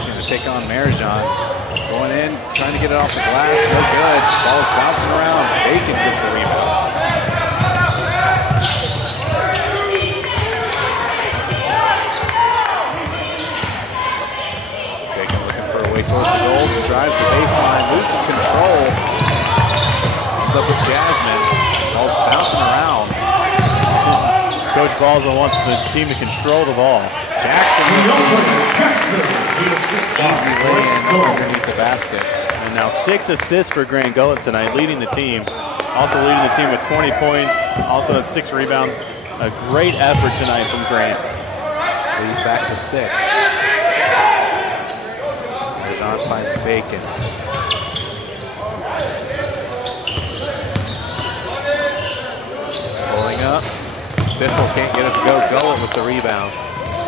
Going to take on Marijan. Going in, trying to get it off the glass. No good. Ball's bouncing around. Bacon gets the rebound. Bacon looking for a way towards the goal. Drives the baseline. Losing control. Ends up with Jasmine. Ball's bouncing around. Coach Balza wants the team to control the ball. Jackson easy lay-in underneath the basket. And now 6 assists for Grant Gullett tonight, leading the team. Also leading the team with 20 points, also has 6 rebounds. A great effort tonight from Grant. Lead back to 6. Marijan finds Bacon. Pulling up. Biffle can't get it to go. Gullett with the rebound.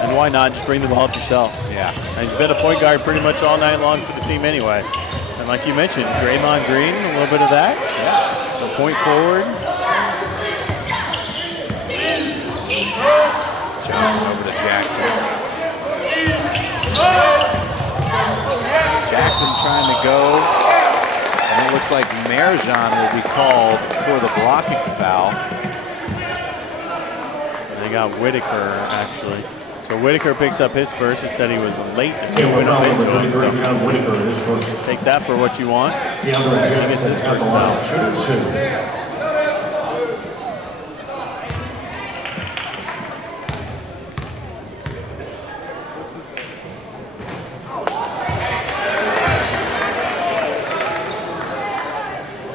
And why not just bring the ball up yourself? Yeah. And he's been a point guard pretty much all night long for the team anyway. And like you mentioned, Draymond Green, a little bit of that. Yeah. The point forward. Johnson over to Jackson. Jackson trying to go. And it looks like Marijan will be called for the blocking foul. They got Whitaker, actually. So Whitaker picks up his first. He said he was late to moving up into it. So take that for what you want. He gets his first foul.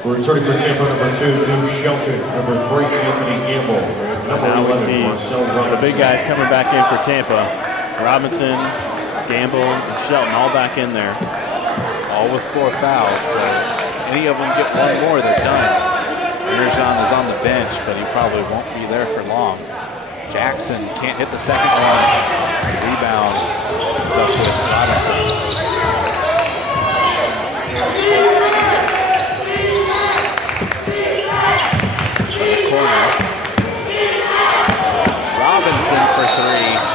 We're returning for Tampa number 2, Duke Shelton, number 3, Anthony Gamble. Now we see the big guys coming back in for Tampa. Robinson, Gamble, and Shelton all back in there. All with 4 fouls, so any of them get one more, they're done. Marijan is on the bench, but he probably won't be there for long. Jackson can't hit the second one. Rebound is up with Robinson. Corner. Robinson for 3.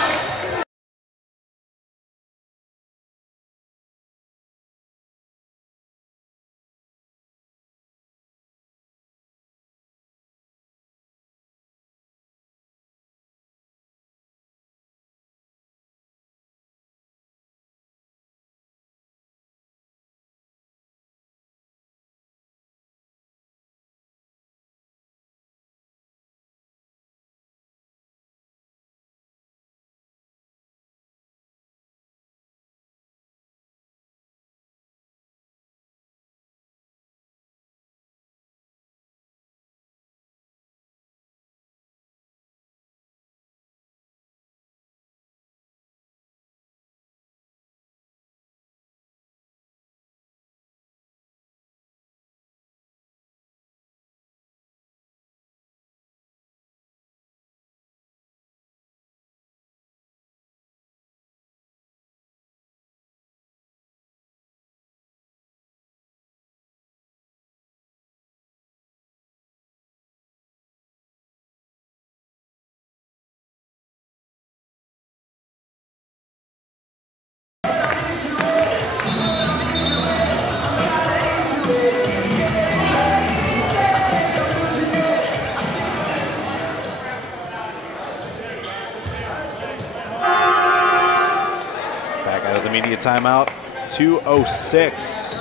timeout. 2:06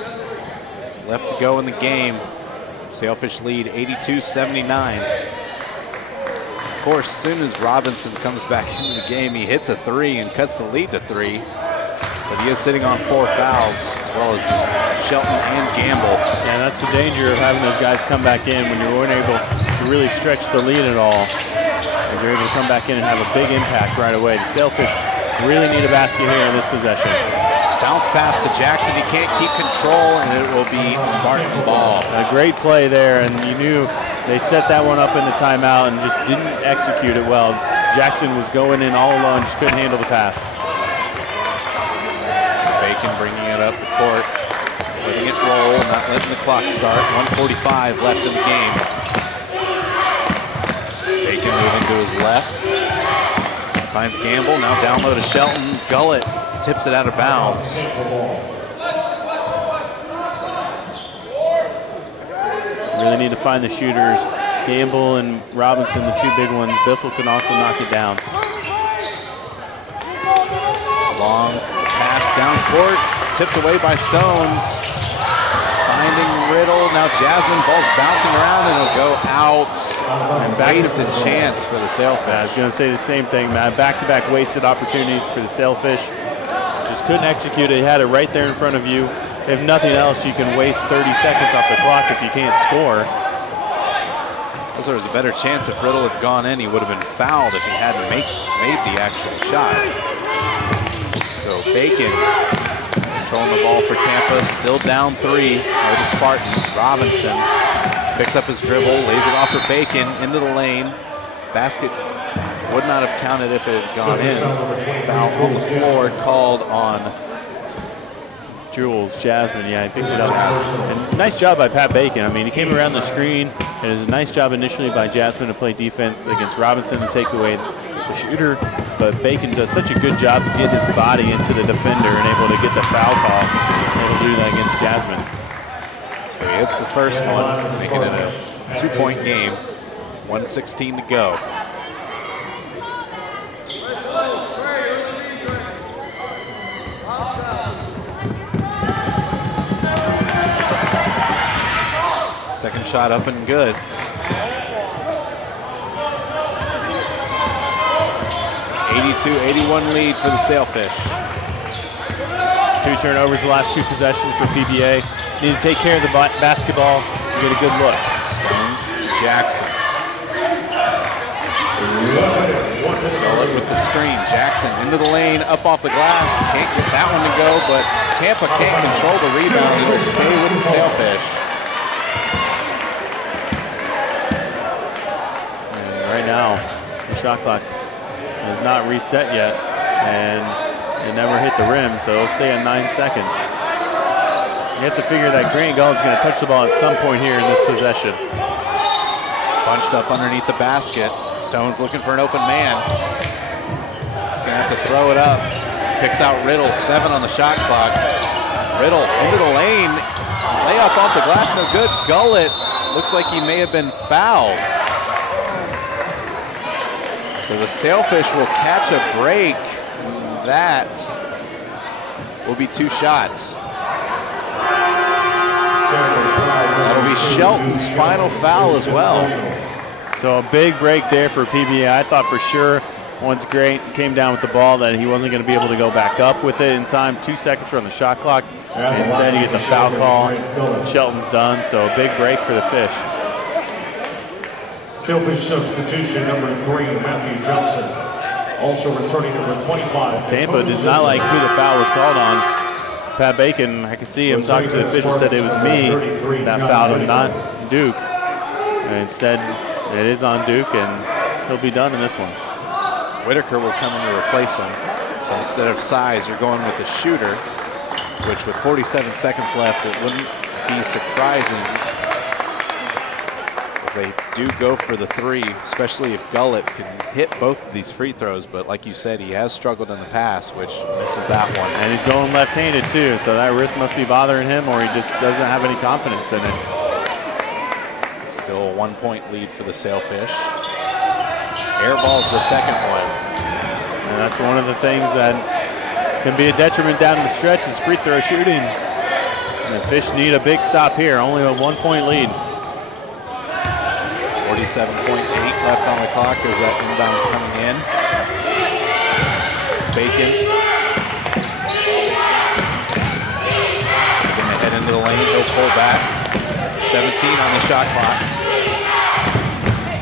left to go in the game. Sailfish lead 82-79. Of course, as soon as Robinson comes back into the game, he hits a 3 and cuts the lead to 3. But he is sitting on 4 fouls, as well as Shelton and Gamble. Yeah, that's the danger of having those guys come back in when you're unable to really stretch the lead at all. And you're able to come back in and have a big impact right away. The Sailfish really need a basket here in this possession. Bounce pass to Jackson. He can't keep control, and it will be Spartan ball. A great play there, and you knew they set that one up in the timeout and just didn't execute it well. Jackson was going in all alone, just couldn't handle the pass. Bacon bringing it up the court, letting it roll, not letting the clock start. 1:45 left in the game. Bacon moving to his left. Finds Gamble, now down low to Shelton. Gullett tips it out of bounds. Really need to find the shooters. Gamble and Robinson, the two big ones. Biffle can also knock it down. Long pass down court, tipped away by Stones. Finding Riddle, now Jasmine, ball's bouncing around and it'll go out. And wasted chance for the Sailfish. I was going to say the same thing, man. Back-to-back wasted opportunities for the Sailfish. Just couldn't execute it. He had it right there in front of you. If nothing else, you can waste 30 seconds off the clock if you can't score. There was a better chance if Riddle had gone in. He would have been fouled if he hadn't made the actual shot. So Bacon controlling the ball for Tampa, still down 3 for the Spartans. Robinson picks up his dribble, lays it off for Bacon into the lane. Basket would not have counted if it had gone in. Foul on the floor called on Jules, Jasmine, yeah, he picked it up. And nice job by Pat Bacon. I mean, he came around the screen, and it was a nice job initially by Jasmine to play defense against Robinson and take away the shooter. But Bacon does such a good job of getting his body into the defender and able to get the foul call. Able to do that against Jasmine. So he hits the first one, making it a 2-point game. 1:16 to go. Second shot up and good. 82-81 lead for the Sailfish. 2 turnovers the last 2 possessions for PBA. Need to take care of the basketball to get a good look. Stones, Jackson. Gullett with the screen. Jackson into the lane, up off the glass. Can't get that one to go, but Tampa can't control the rebound. He will stay with the Sailfish. Right now, the shot clock is not reset yet, and it never hit the rim, so it'll stay at 9 seconds. You have to figure that Grant Gullett's going to touch the ball at some point here in this possession. Bunched up underneath the basket. Stone's looking for an open man. He's going to have to throw it up. Picks out Riddle, 7 on the shot clock. Riddle into the lane. Layup off the glass, no good. Gullett looks like he may have been fouled. So the Sailfish will catch a break. That will be 2 shots. That'll be Shelton's final foul as well. So a big break there for PBA. I thought for sure once Grant came down with the ball that he wasn't going to be able to go back up with it in time. 2 seconds on the shot clock. Instead, you get the foul call. Shelton's done, so a big break for the Fish. Sailfish substitution number 3, Matthew Johnson. Also returning number 25. Tampa does not like who the foul was called on. Pat Bacon, I could see him talking to the official, said it was me that fouled him, not Duke. And instead, it is on Duke, and he'll be done in this one. Whitaker will come in to replace him. So instead of size, you're going with the shooter, which with 47 seconds left, it wouldn't be surprising if they do go for the 3, especially if Gullett can hit both of these free throws. But like you said, he has struggled in the past, which misses that one. And he's going left-handed too, so that wrist must be bothering him, or he just doesn't have any confidence in it. Still a 1-point lead for the Sailfish. Airball's the second one. And that's one of the things that can be a detriment down the stretch is free throw shooting. And the Fish need a big stop here, only a 1-point lead. 47.8 left on the clock. There's that inbound coming in. Bacon. He's going to head into the lane. He'll pull back. 17 on the shot clock.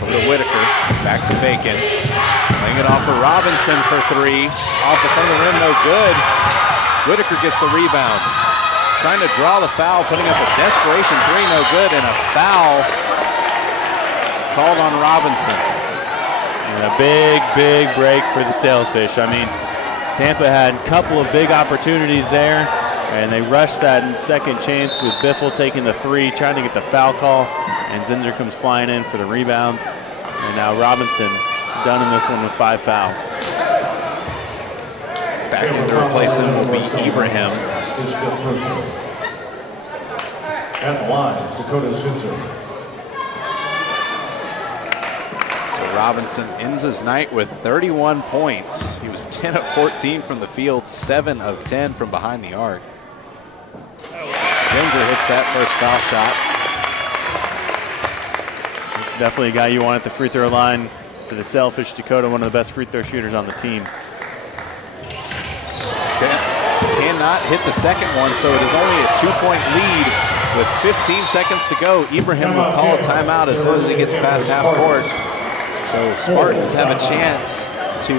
Over to Whitaker. Back to Bacon. Laying it off for Robinson for three. Off the front of the rim, no good. Whitaker gets the rebound. Trying to draw the foul, putting up a desperation three, no good, and a foul called on Robinson. And a big, big break for the Sailfish. I mean, Tampa had a couple of big opportunities there, and they rushed that second chance with Biffle taking the three, trying to get the foul call, and Zinser comes flying in for the rebound. And now Robinson done in this one with 5 fouls. Back in to replace him will be Ibrahim. His 5th personal. At the line, Dakota Zinser. Robinson ends his night with 31 points. He was 10 of 14 from the field, 7 of 10 from behind the arc. Zinser hits that first foul shot. This is definitely a guy you want at the free throw line for the Sailfish. Dakota, one of the best free throw shooters on the team. Cannot hit the second one, so it is only a 2-point lead with 15 seconds to go. Ibrahim will call a timeout as soon as he gets past half court. So Spartans have a chance to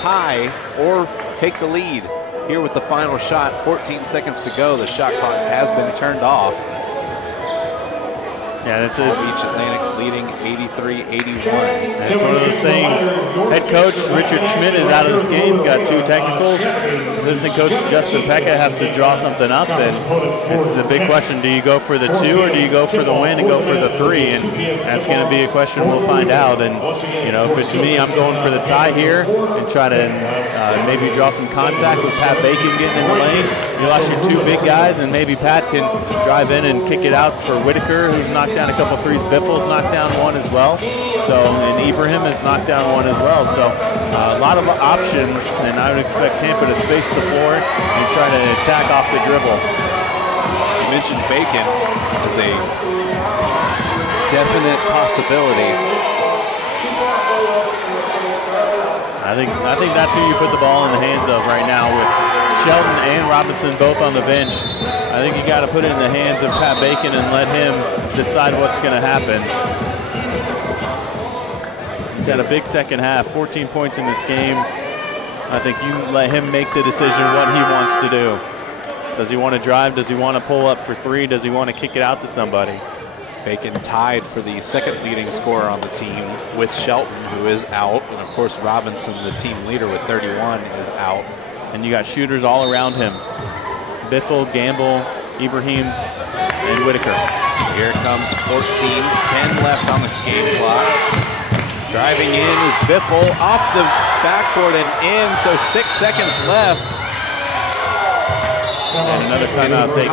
tie or take the lead here with the final shot. 14 seconds to go. The shot clock has been turned off. Yeah, that's it. Beach Atlantic leading 83-81. That's one of those things. Head coach Richard Schmidt is out of this game. Got 2 technicals. Assistant coach Justin Pekka has to draw something up, and it's the big question: do you go for the 2 or do you go for the win and go for the 3? And that's going to be a question we'll find out. And you know, if it's me, I'm going for the tie here and try to maybe draw some contact with Pat Bacon getting in the lane. You lost your 2 big guys, and maybe Pat can drive in and kick it out for Whitaker, who's knocked down a couple threes. Biffle's knocked down 1 as well. So, and Ibrahim has knocked down 1 as well. So, a lot of options, and I would expect Tampa to space the floor and try to attack off the dribble. You mentioned Bacon as a definite possibility. I think that's who you put the ball in the hands of right now with Shelton and Robinson both on the bench. I think you got to put it in the hands of Pat Bacon and let him decide what's going to happen. He's had a big second half, 14 points in this game. I think you let him make the decision what he wants to do. Does he want to drive? Does he want to pull up for 3? Does he want to kick it out to somebody? Bacon tied for the second leading scorer on the team with Shelton, who is out. And of course, Robinson, the team leader with 31, is out. And you got shooters all around him. Biffle, Gamble, Ibrahim, and Whitaker. Here comes 14, 10 left on the game clock. Driving in is Biffle off the backboard and in, so 6 seconds left. And another timeout taken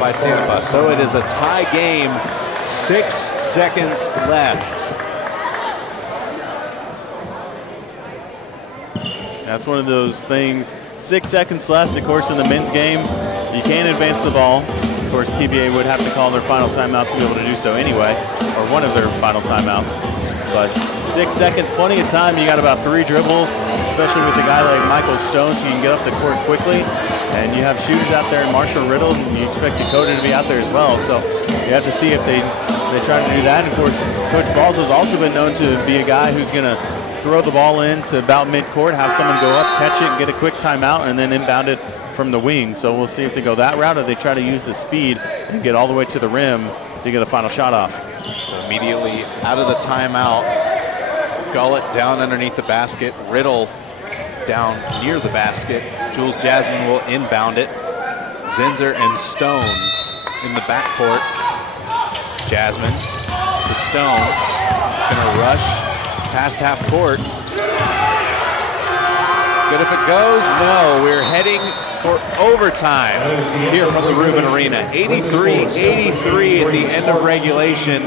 by Tampa. So it is a tie game, 6 seconds left. That's one of those things. 6 seconds left, of course, in the men's game. You can't advance the ball. Of course, PBA would have to call their final timeout to be able to do so anyway, or one of their final timeouts. But 6 seconds, plenty of time. You got about 3 dribbles, especially with a guy like Michael Stone, so you can get up the court quickly. And you have shooters out there in Marshall Riddle, and you expect Dakota to be out there as well. So you have to see if they try to do that. And of course, Coach Balls has also been known to be a guy who's going to throw the ball in to about midcourt, have someone go up, catch it, get a quick timeout, and then inbound it from the wing. So we'll see if they go that route or they try to use the speed and get all the way to the rim to get a final shot off. So immediately out of the timeout, Gullett down underneath the basket, Riddle down near the basket. Jules Jasmine will inbound it. Zinser and Stones in the backcourt. Jasmine to Stones, gonna rush past half court. Good if it goes? No, we're heading for overtime here from the Rubin Arena. 83-83 at the end of regulation.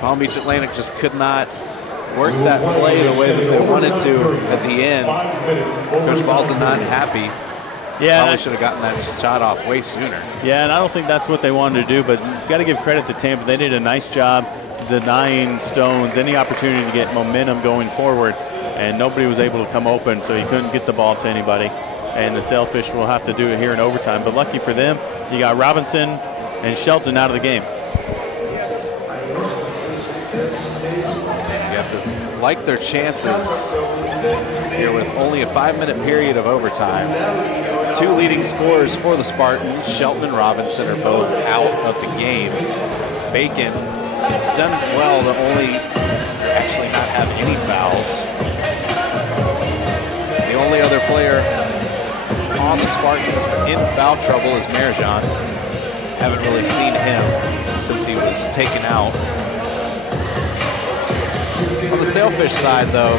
Palm Beach Atlantic just could not worked that play the way that they wanted to at the end. Coach Ball's not happy. Yeah, probably should have gotten that shot off way sooner. Yeah, and I don't think that's what they wanted to do, but you've got to give credit to Tampa. They did a nice job denying Stones any opportunity to get momentum going forward, and nobody was able to come open, so you couldn't get the ball to anybody. And the Sailfish will have to do it here in overtime. But lucky for them, you got Robinson and Shelton out of the game. You have to like their chances here with only a 5-minute period of overtime. 2 leading scorers for the Spartans, Shelton and Robinson, are both out of the game. Bacon has done well to only actually not have any fouls. The only other player on the Spartans in foul trouble is Marijan. Haven't really seen him since he was taken out. On the Sailfish side, though,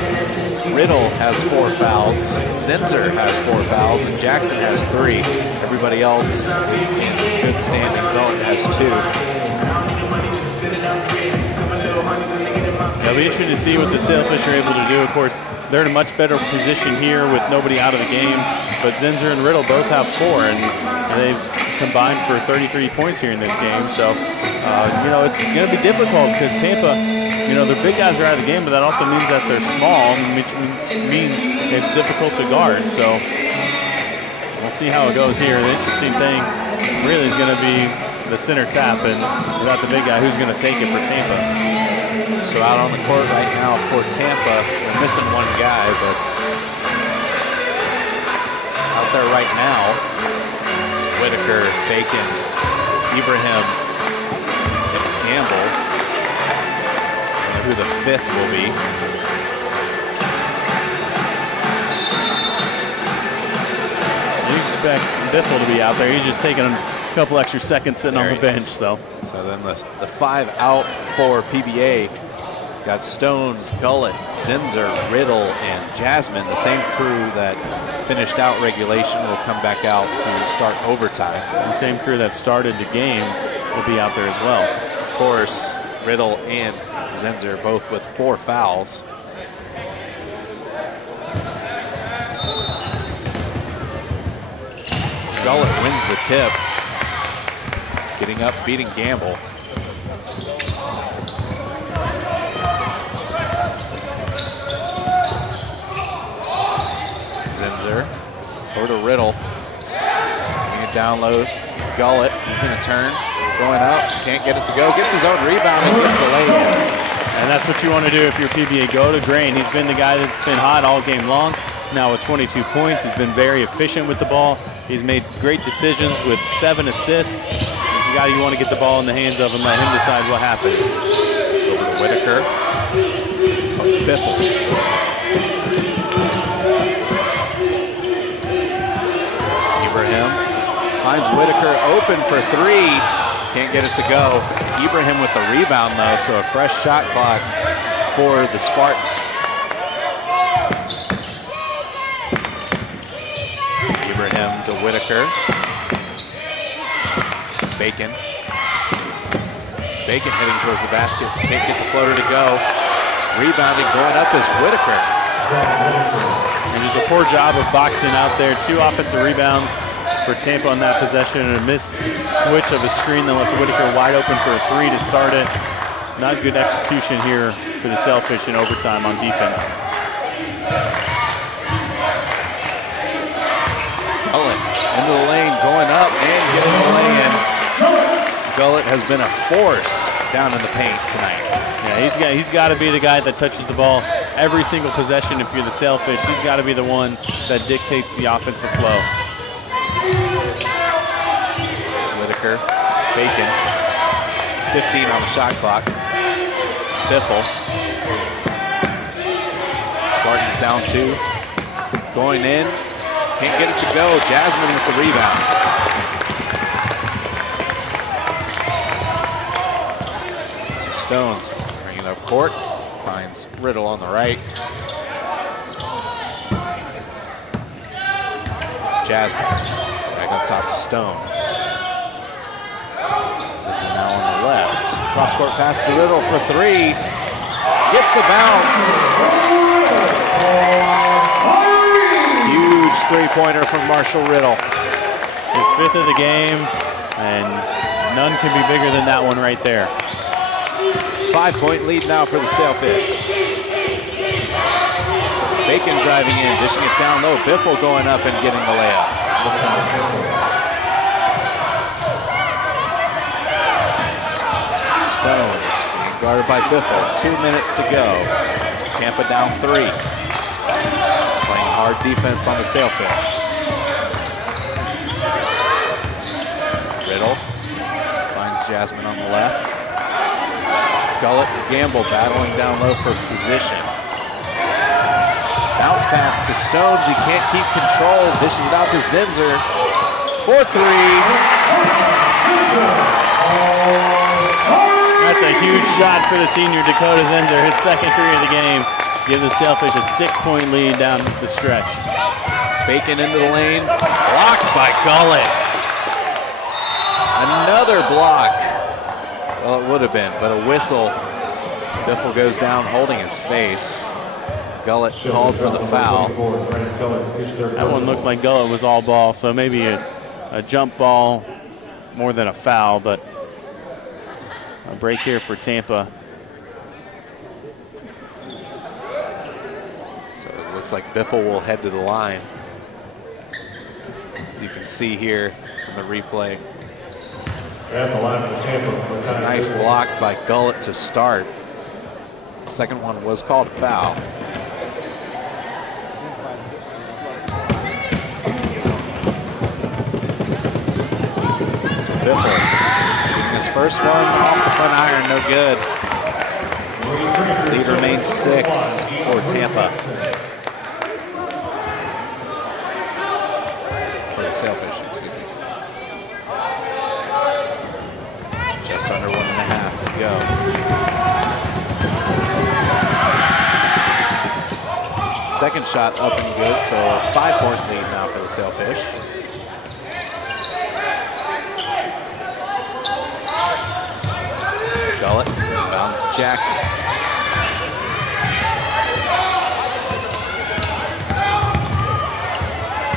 Riddle has 4 fouls, Zinzer has 4 fouls, and Jackson has 3. Everybody else is in good standing. Bowen has 2. It'll be interesting to see what the Sailfish are able to do. Of course, they're in a much better position here with nobody out of the game, but Zinzer and Riddle both have 4, and they've combined for 33 points here in this game. So, you know, it's going to be difficult because Tampa, you know, their big guys are out of the game, but that also means that they're small, which means it's difficult to guard. So we'll see how it goes here. The interesting thing really is going to be the center tap, and without the big guy, who's going to take it for Tampa? So out on the court right now for Tampa, they're missing 1 guy, but out there right now, Whitaker, Bacon, Ibrahim, and Campbell. Who the 5th will be. You expect Biffle to be out there. He's just taking a couple extra seconds sitting on the bench. So then the 5 out for PBA. Got Stones, Gullett, Zinzer, Riddle, and Jasmine. The same crew that finished out regulation will come back out to start overtime. The same crew that started the game will be out there as well. Of course, Riddle and Zinzer both with 4 fouls. Gullett wins the tip. Getting up, beating Gamble. Zinzer over to Riddle. Getting it down low. Gullett, he's going to turn. Going up, can't get it to go. Gets his own rebound and gets the lay-in. And that's what you want to do if you're PBA. Go to Grain. He's been the guy that's been hot all game long. Now with 22 points, he's been very efficient with the ball. He's made great decisions with 7 assists. He's the guy you want to get the ball in the hands of and let him decide what happens. Over to Whitaker. Biffle. Ibrahim finds Whitaker open for 3. Can't get it to go. Ibrahim with the rebound, though, so a fresh shot clock for the Spartans. Ibrahim to Whitaker. Bacon. Bacon heading towards the basket. Can't get the floater to go. Rebounding, going up is Whitaker. And just a poor job of boxing out there. 2 offensive rebounds for Tampa on that possession, and a missed switch of a screen that left Whitaker wide open for a 3 to start it. Not good execution here for the Sailfish in overtime on defense. Gullett into the lane, going up and getting the lay-in. Gullett has been a force down in the paint tonight. Yeah, he's got to be the guy that touches the ball every single possession. If you're the Sailfish, he's got to be the one that dictates the offensive flow. Whitaker, Bacon, 15 on the shot clock. Biffle. Spartans down 2. Going in, can't get it to go. Jasmine with the rebound. So Stones bringing it up court, finds Riddle on the right. Jasmine back up top to Stones. Now on the left. Cross-court pass to Riddle for 3. Gets the bounce. Huge three-pointer from Marshall Riddle. His 5th of the game, and none can be bigger than that one right there. 5-point lead now for the Sailfish. Bacon driving in, dishing it down low. Biffle going up and getting the layup. Stones being guarded by Biffle. 2 minutes to go. Tampa down 3. Playing hard defense on the Sailfish. Riddle finds Jasmine on the left. Gullett and Gamble battling down low for position. Bounce pass to Stones, he can't keep control, dishes it out to Zinzer. 4-3. That's a huge shot for the senior Dakota Zinzer, his 2nd 3 of the game. Give the Sailfish a 6-point lead down the stretch. Bacon into the lane, blocked by Gullett. Another block. Well, it would have been, but a whistle. Biffle goes down holding his face. Gullett called for the foul. That one looked like Gullett was all ball, so maybe a jump ball more than a foul, but a break here for Tampa. So it looks like Biffle will head to the line. As you can see here in the replay. At the line for Tampa. It's a nice block by Gullett to start. The second one was called a foul. So Biffle shooting his first one off the front iron, no good. Lead remains 6 for Tampa. For the Sailfish, excuse me. Just under 1.5 to go. Second shot up and good, so a 5-point lead now for the Sailfish. Gullett bounds Jackson.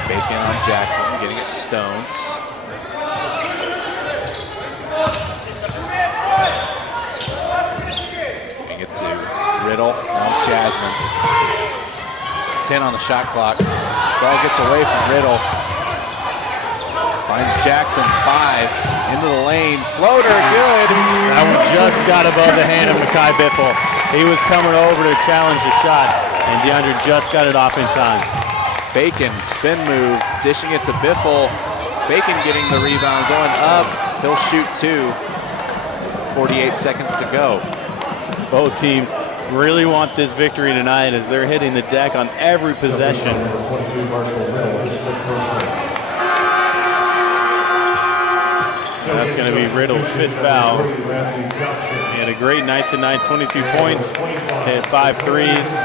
Bacon on Jackson, getting it to Stones. Getting it to Riddle, now Jasmine. 10 on the shot clock. Ball gets away from Riddle. Finds Jackson, 5, into the lane. Floater, good. That one just got above the hand of Makai Biffle. He was coming over to challenge the shot, and DeAndre just got it off in time. Bacon, spin move, dishing it to Biffle. Bacon getting the rebound, going up. He'll shoot 2. 48 seconds to go. Both teams really want this victory tonight as they're hitting the deck on every possession. So that's going to be Riddle's 5th foul. He had a great night tonight, 22 points, hit 5 threes.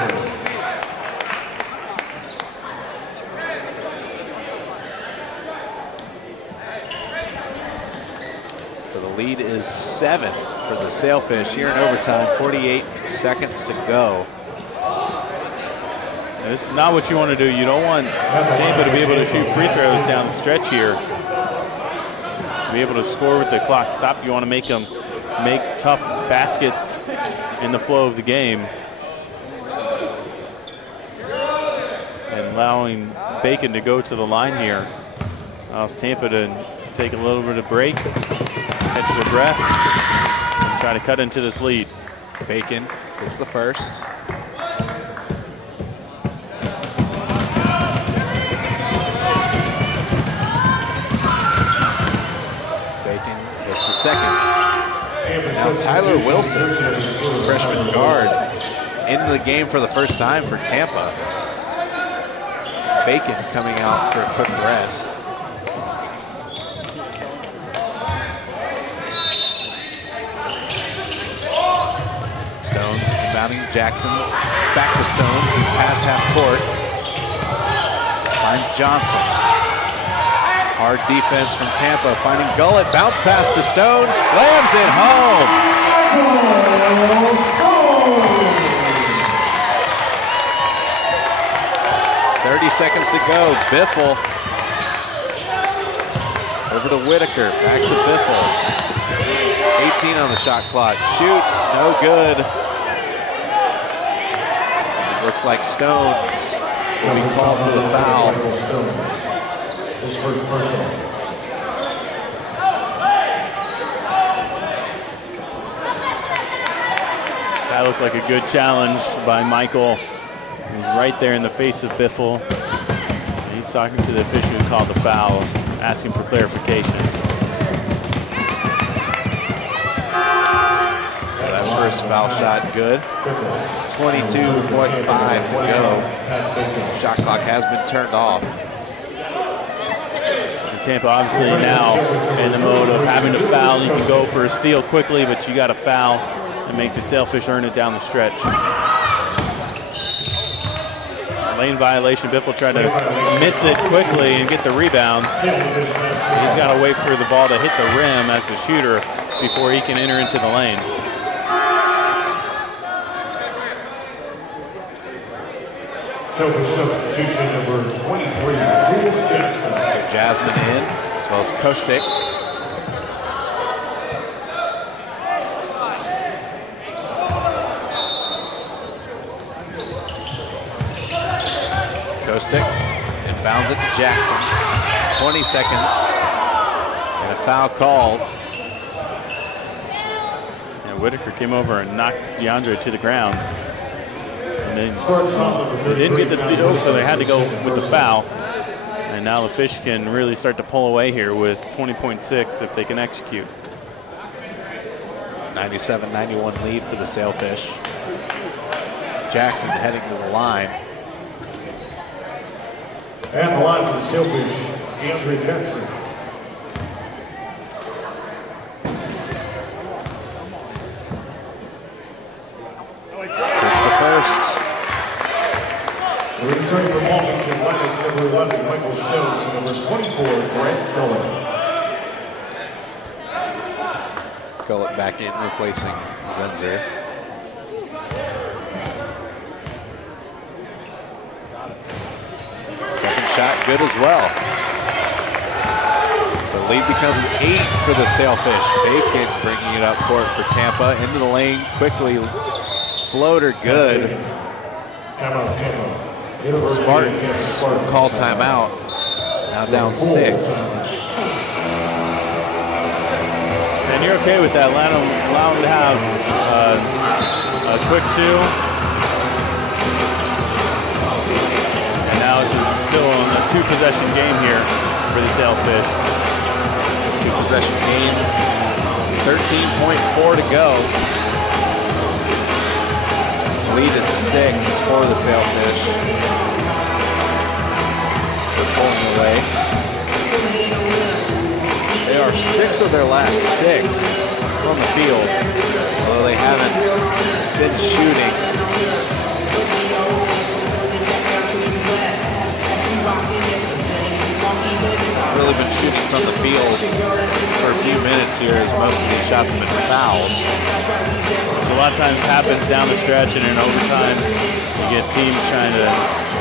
So the lead is 7 for the Sailfish here in overtime, 48 seconds to go. Now, this is not what you want to do. You don't want Tampa to be able to shoot free throws down the stretch here. To be able to score with the clock stopped, you want to make them make tough baskets in the flow of the game. And allowing Bacon to go to the line here allows Tampa to take a little bit of break, catch their breath, and try to cut into this lead. Bacon gets the first. Bacon gets the second. Now Tyler Wilson, freshman guard, into the game for the first time for Tampa. Bacon coming out for a quick rest. Stones inbounding Jackson. Back to Stones, he's past half court. Finds Johnson. Hard defense from Tampa, finding Gullett. Bounce pass to Stones, slams it home. seconds to go. Biffle over to Whitaker, back to Biffle. 18 on the shot clock. Shoots, no good. Looks like Stones will be called for the foul. His first personal. That looked like a good challenge by Michael. He's right there in the face of Biffle. He's talking to the official who called the foul, asking for clarification. So that first foul shot good. 22.5 to go. Shot clock has been turned off. And Tampa obviously now in the mode of having to foul. You can go for a steal quickly, but you got to foul and make the Sailfish earn it down the stretch. Lane violation. Biffle tried to miss it quickly and get the rebounds. He's got to wait for the ball to hit the rim as the shooter before he can enter into the lane. Selfish substitution number 23, Jules Jasmine. So Jasmine in, as well as Kostic. Kostic inbounds it to Jackson. 20 seconds and a foul called. And Whitaker came over and knocked DeAndre to the ground. And they didn't get the steal, so they had to go with the foul. And now the Fish can really start to pull away here with 20.6 if they can execute. 97-91 lead for the Sailfish. Jackson heading to the line. At the line for the Sailfish, DeAndre Jensen. It's the first. We're returning from Long Beach Atlantic, number 11, Michael Stones, and number 24, Grant Gullett. Gullett back in, replacing Zenzer. Second shot good as well. So lead becomes 8 for the Sailfish. Bacon bringing it up court for Tampa. Into the lane quickly. Floater good. Timeout, Tampa. Spartans call timeout. Now down 6. And you're okay with that. Allow them to have a quick 2. And now it's still on a 2-possession game here for the Sailfish. 2-possession game. 13.4 to go. Lead is 6 for the Sailfish. They're pulling away. They are 6 of their last 6 on the field, although they haven't been shooting. Really been shooting from the field for a few minutes here, as most of these shots have been fouled. A lot of times happens down the stretch and in overtime. You get teams trying to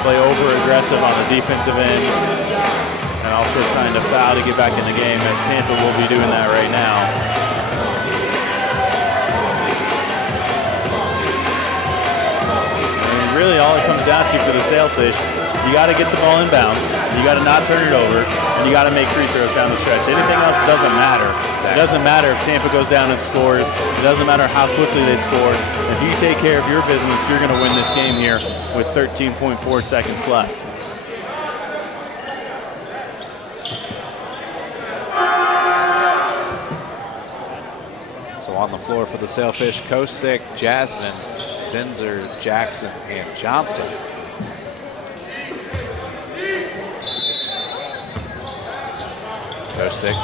play over-aggressive on the defensive end and also trying to foul to get back in the game, as Tampa will be doing that right now. And really all it comes down to for the Sailfish, you got to get the ball in bounds, you got to not turn it over, and you got to make free throws down the stretch. Anything else doesn't matter. It doesn't matter if Tampa goes down and scores. It doesn't matter how quickly they score. If you take care of your business, you're going to win this game here with 13.4 seconds left. So on the floor for the Sailfish, Kostic, Jasmine, Zinzer, Jackson, and Johnson. Kostic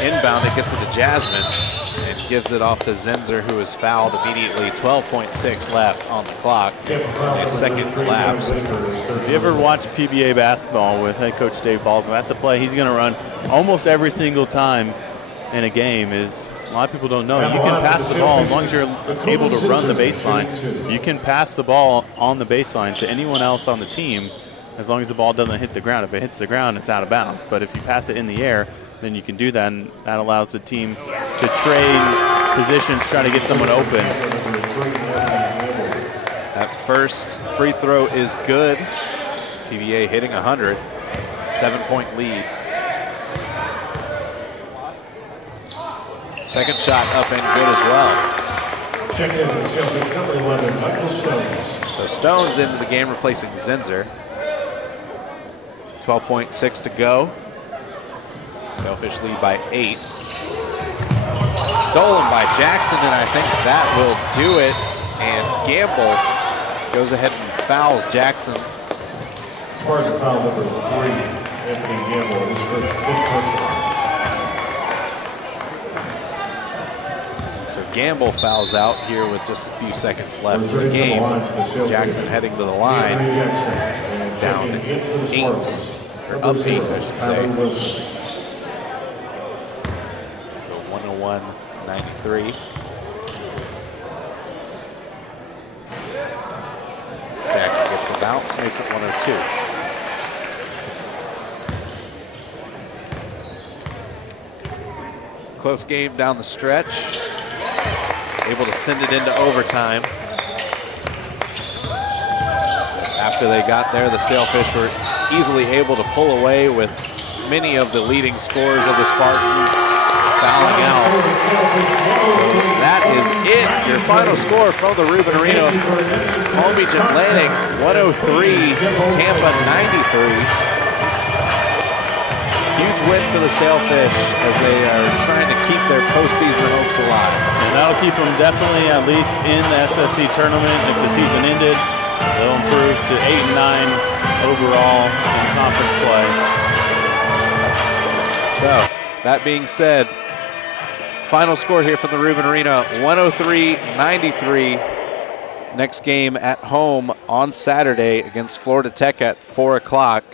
inbound, it gets it to Jasmine and gives it off to Zinzer, who is fouled immediately. 12.6 left on the clock. A second elapsed. If you ever watch PBA basketball with head coach Dave Balls, that's a play he's going to run almost every single time in a game. Is a lot of people don't know. You can pass the ball as long as you're able to run the baseline. You can pass the ball on the baseline to anyone else on the team as long as the ball doesn't hit the ground. If it hits the ground, it's out of bounds. But if you pass it in the air, then you can do that, and that allows the team to trade positions, try to get someone open. That first free throw is good. PBA hitting 100, 7-point lead. Second shot up and good as well. Check in for the Celtics, number 11, Michael Stones. So Stones into the game, replacing Zinser. 12.6 to go. Selfish lead by 8. Stolen by Jackson, and I think that will do it. And Gamble goes ahead and fouls Jackson. Spartan foul number 3, Anthony Gamble. This is the fifth personal. So Gamble fouls out here with just a few seconds left in the game. Jackson heading to the line, down 8, or up 8, I should say. 101-93. Jackson gets the bounce, makes it 102. Close game down the stretch. Able to send it into overtime. After they got there, the Sailfish were easily able to pull away with many of the leading scorers of the Spartans fouling out. So that is it. Your final score from the Ruben Arena. Palm Beach Atlantic 103, Tampa 93. Huge win for the Sailfish as they are trying to keep their postseason hopes alive. And that'll keep them definitely at least in the SSC tournament. If the season ended, they'll improve to 8-9 overall in conference play. So, that being said, final score here from the Ruben Arena, 103-93. Next game at home on Saturday against Florida Tech at 4 o'clock.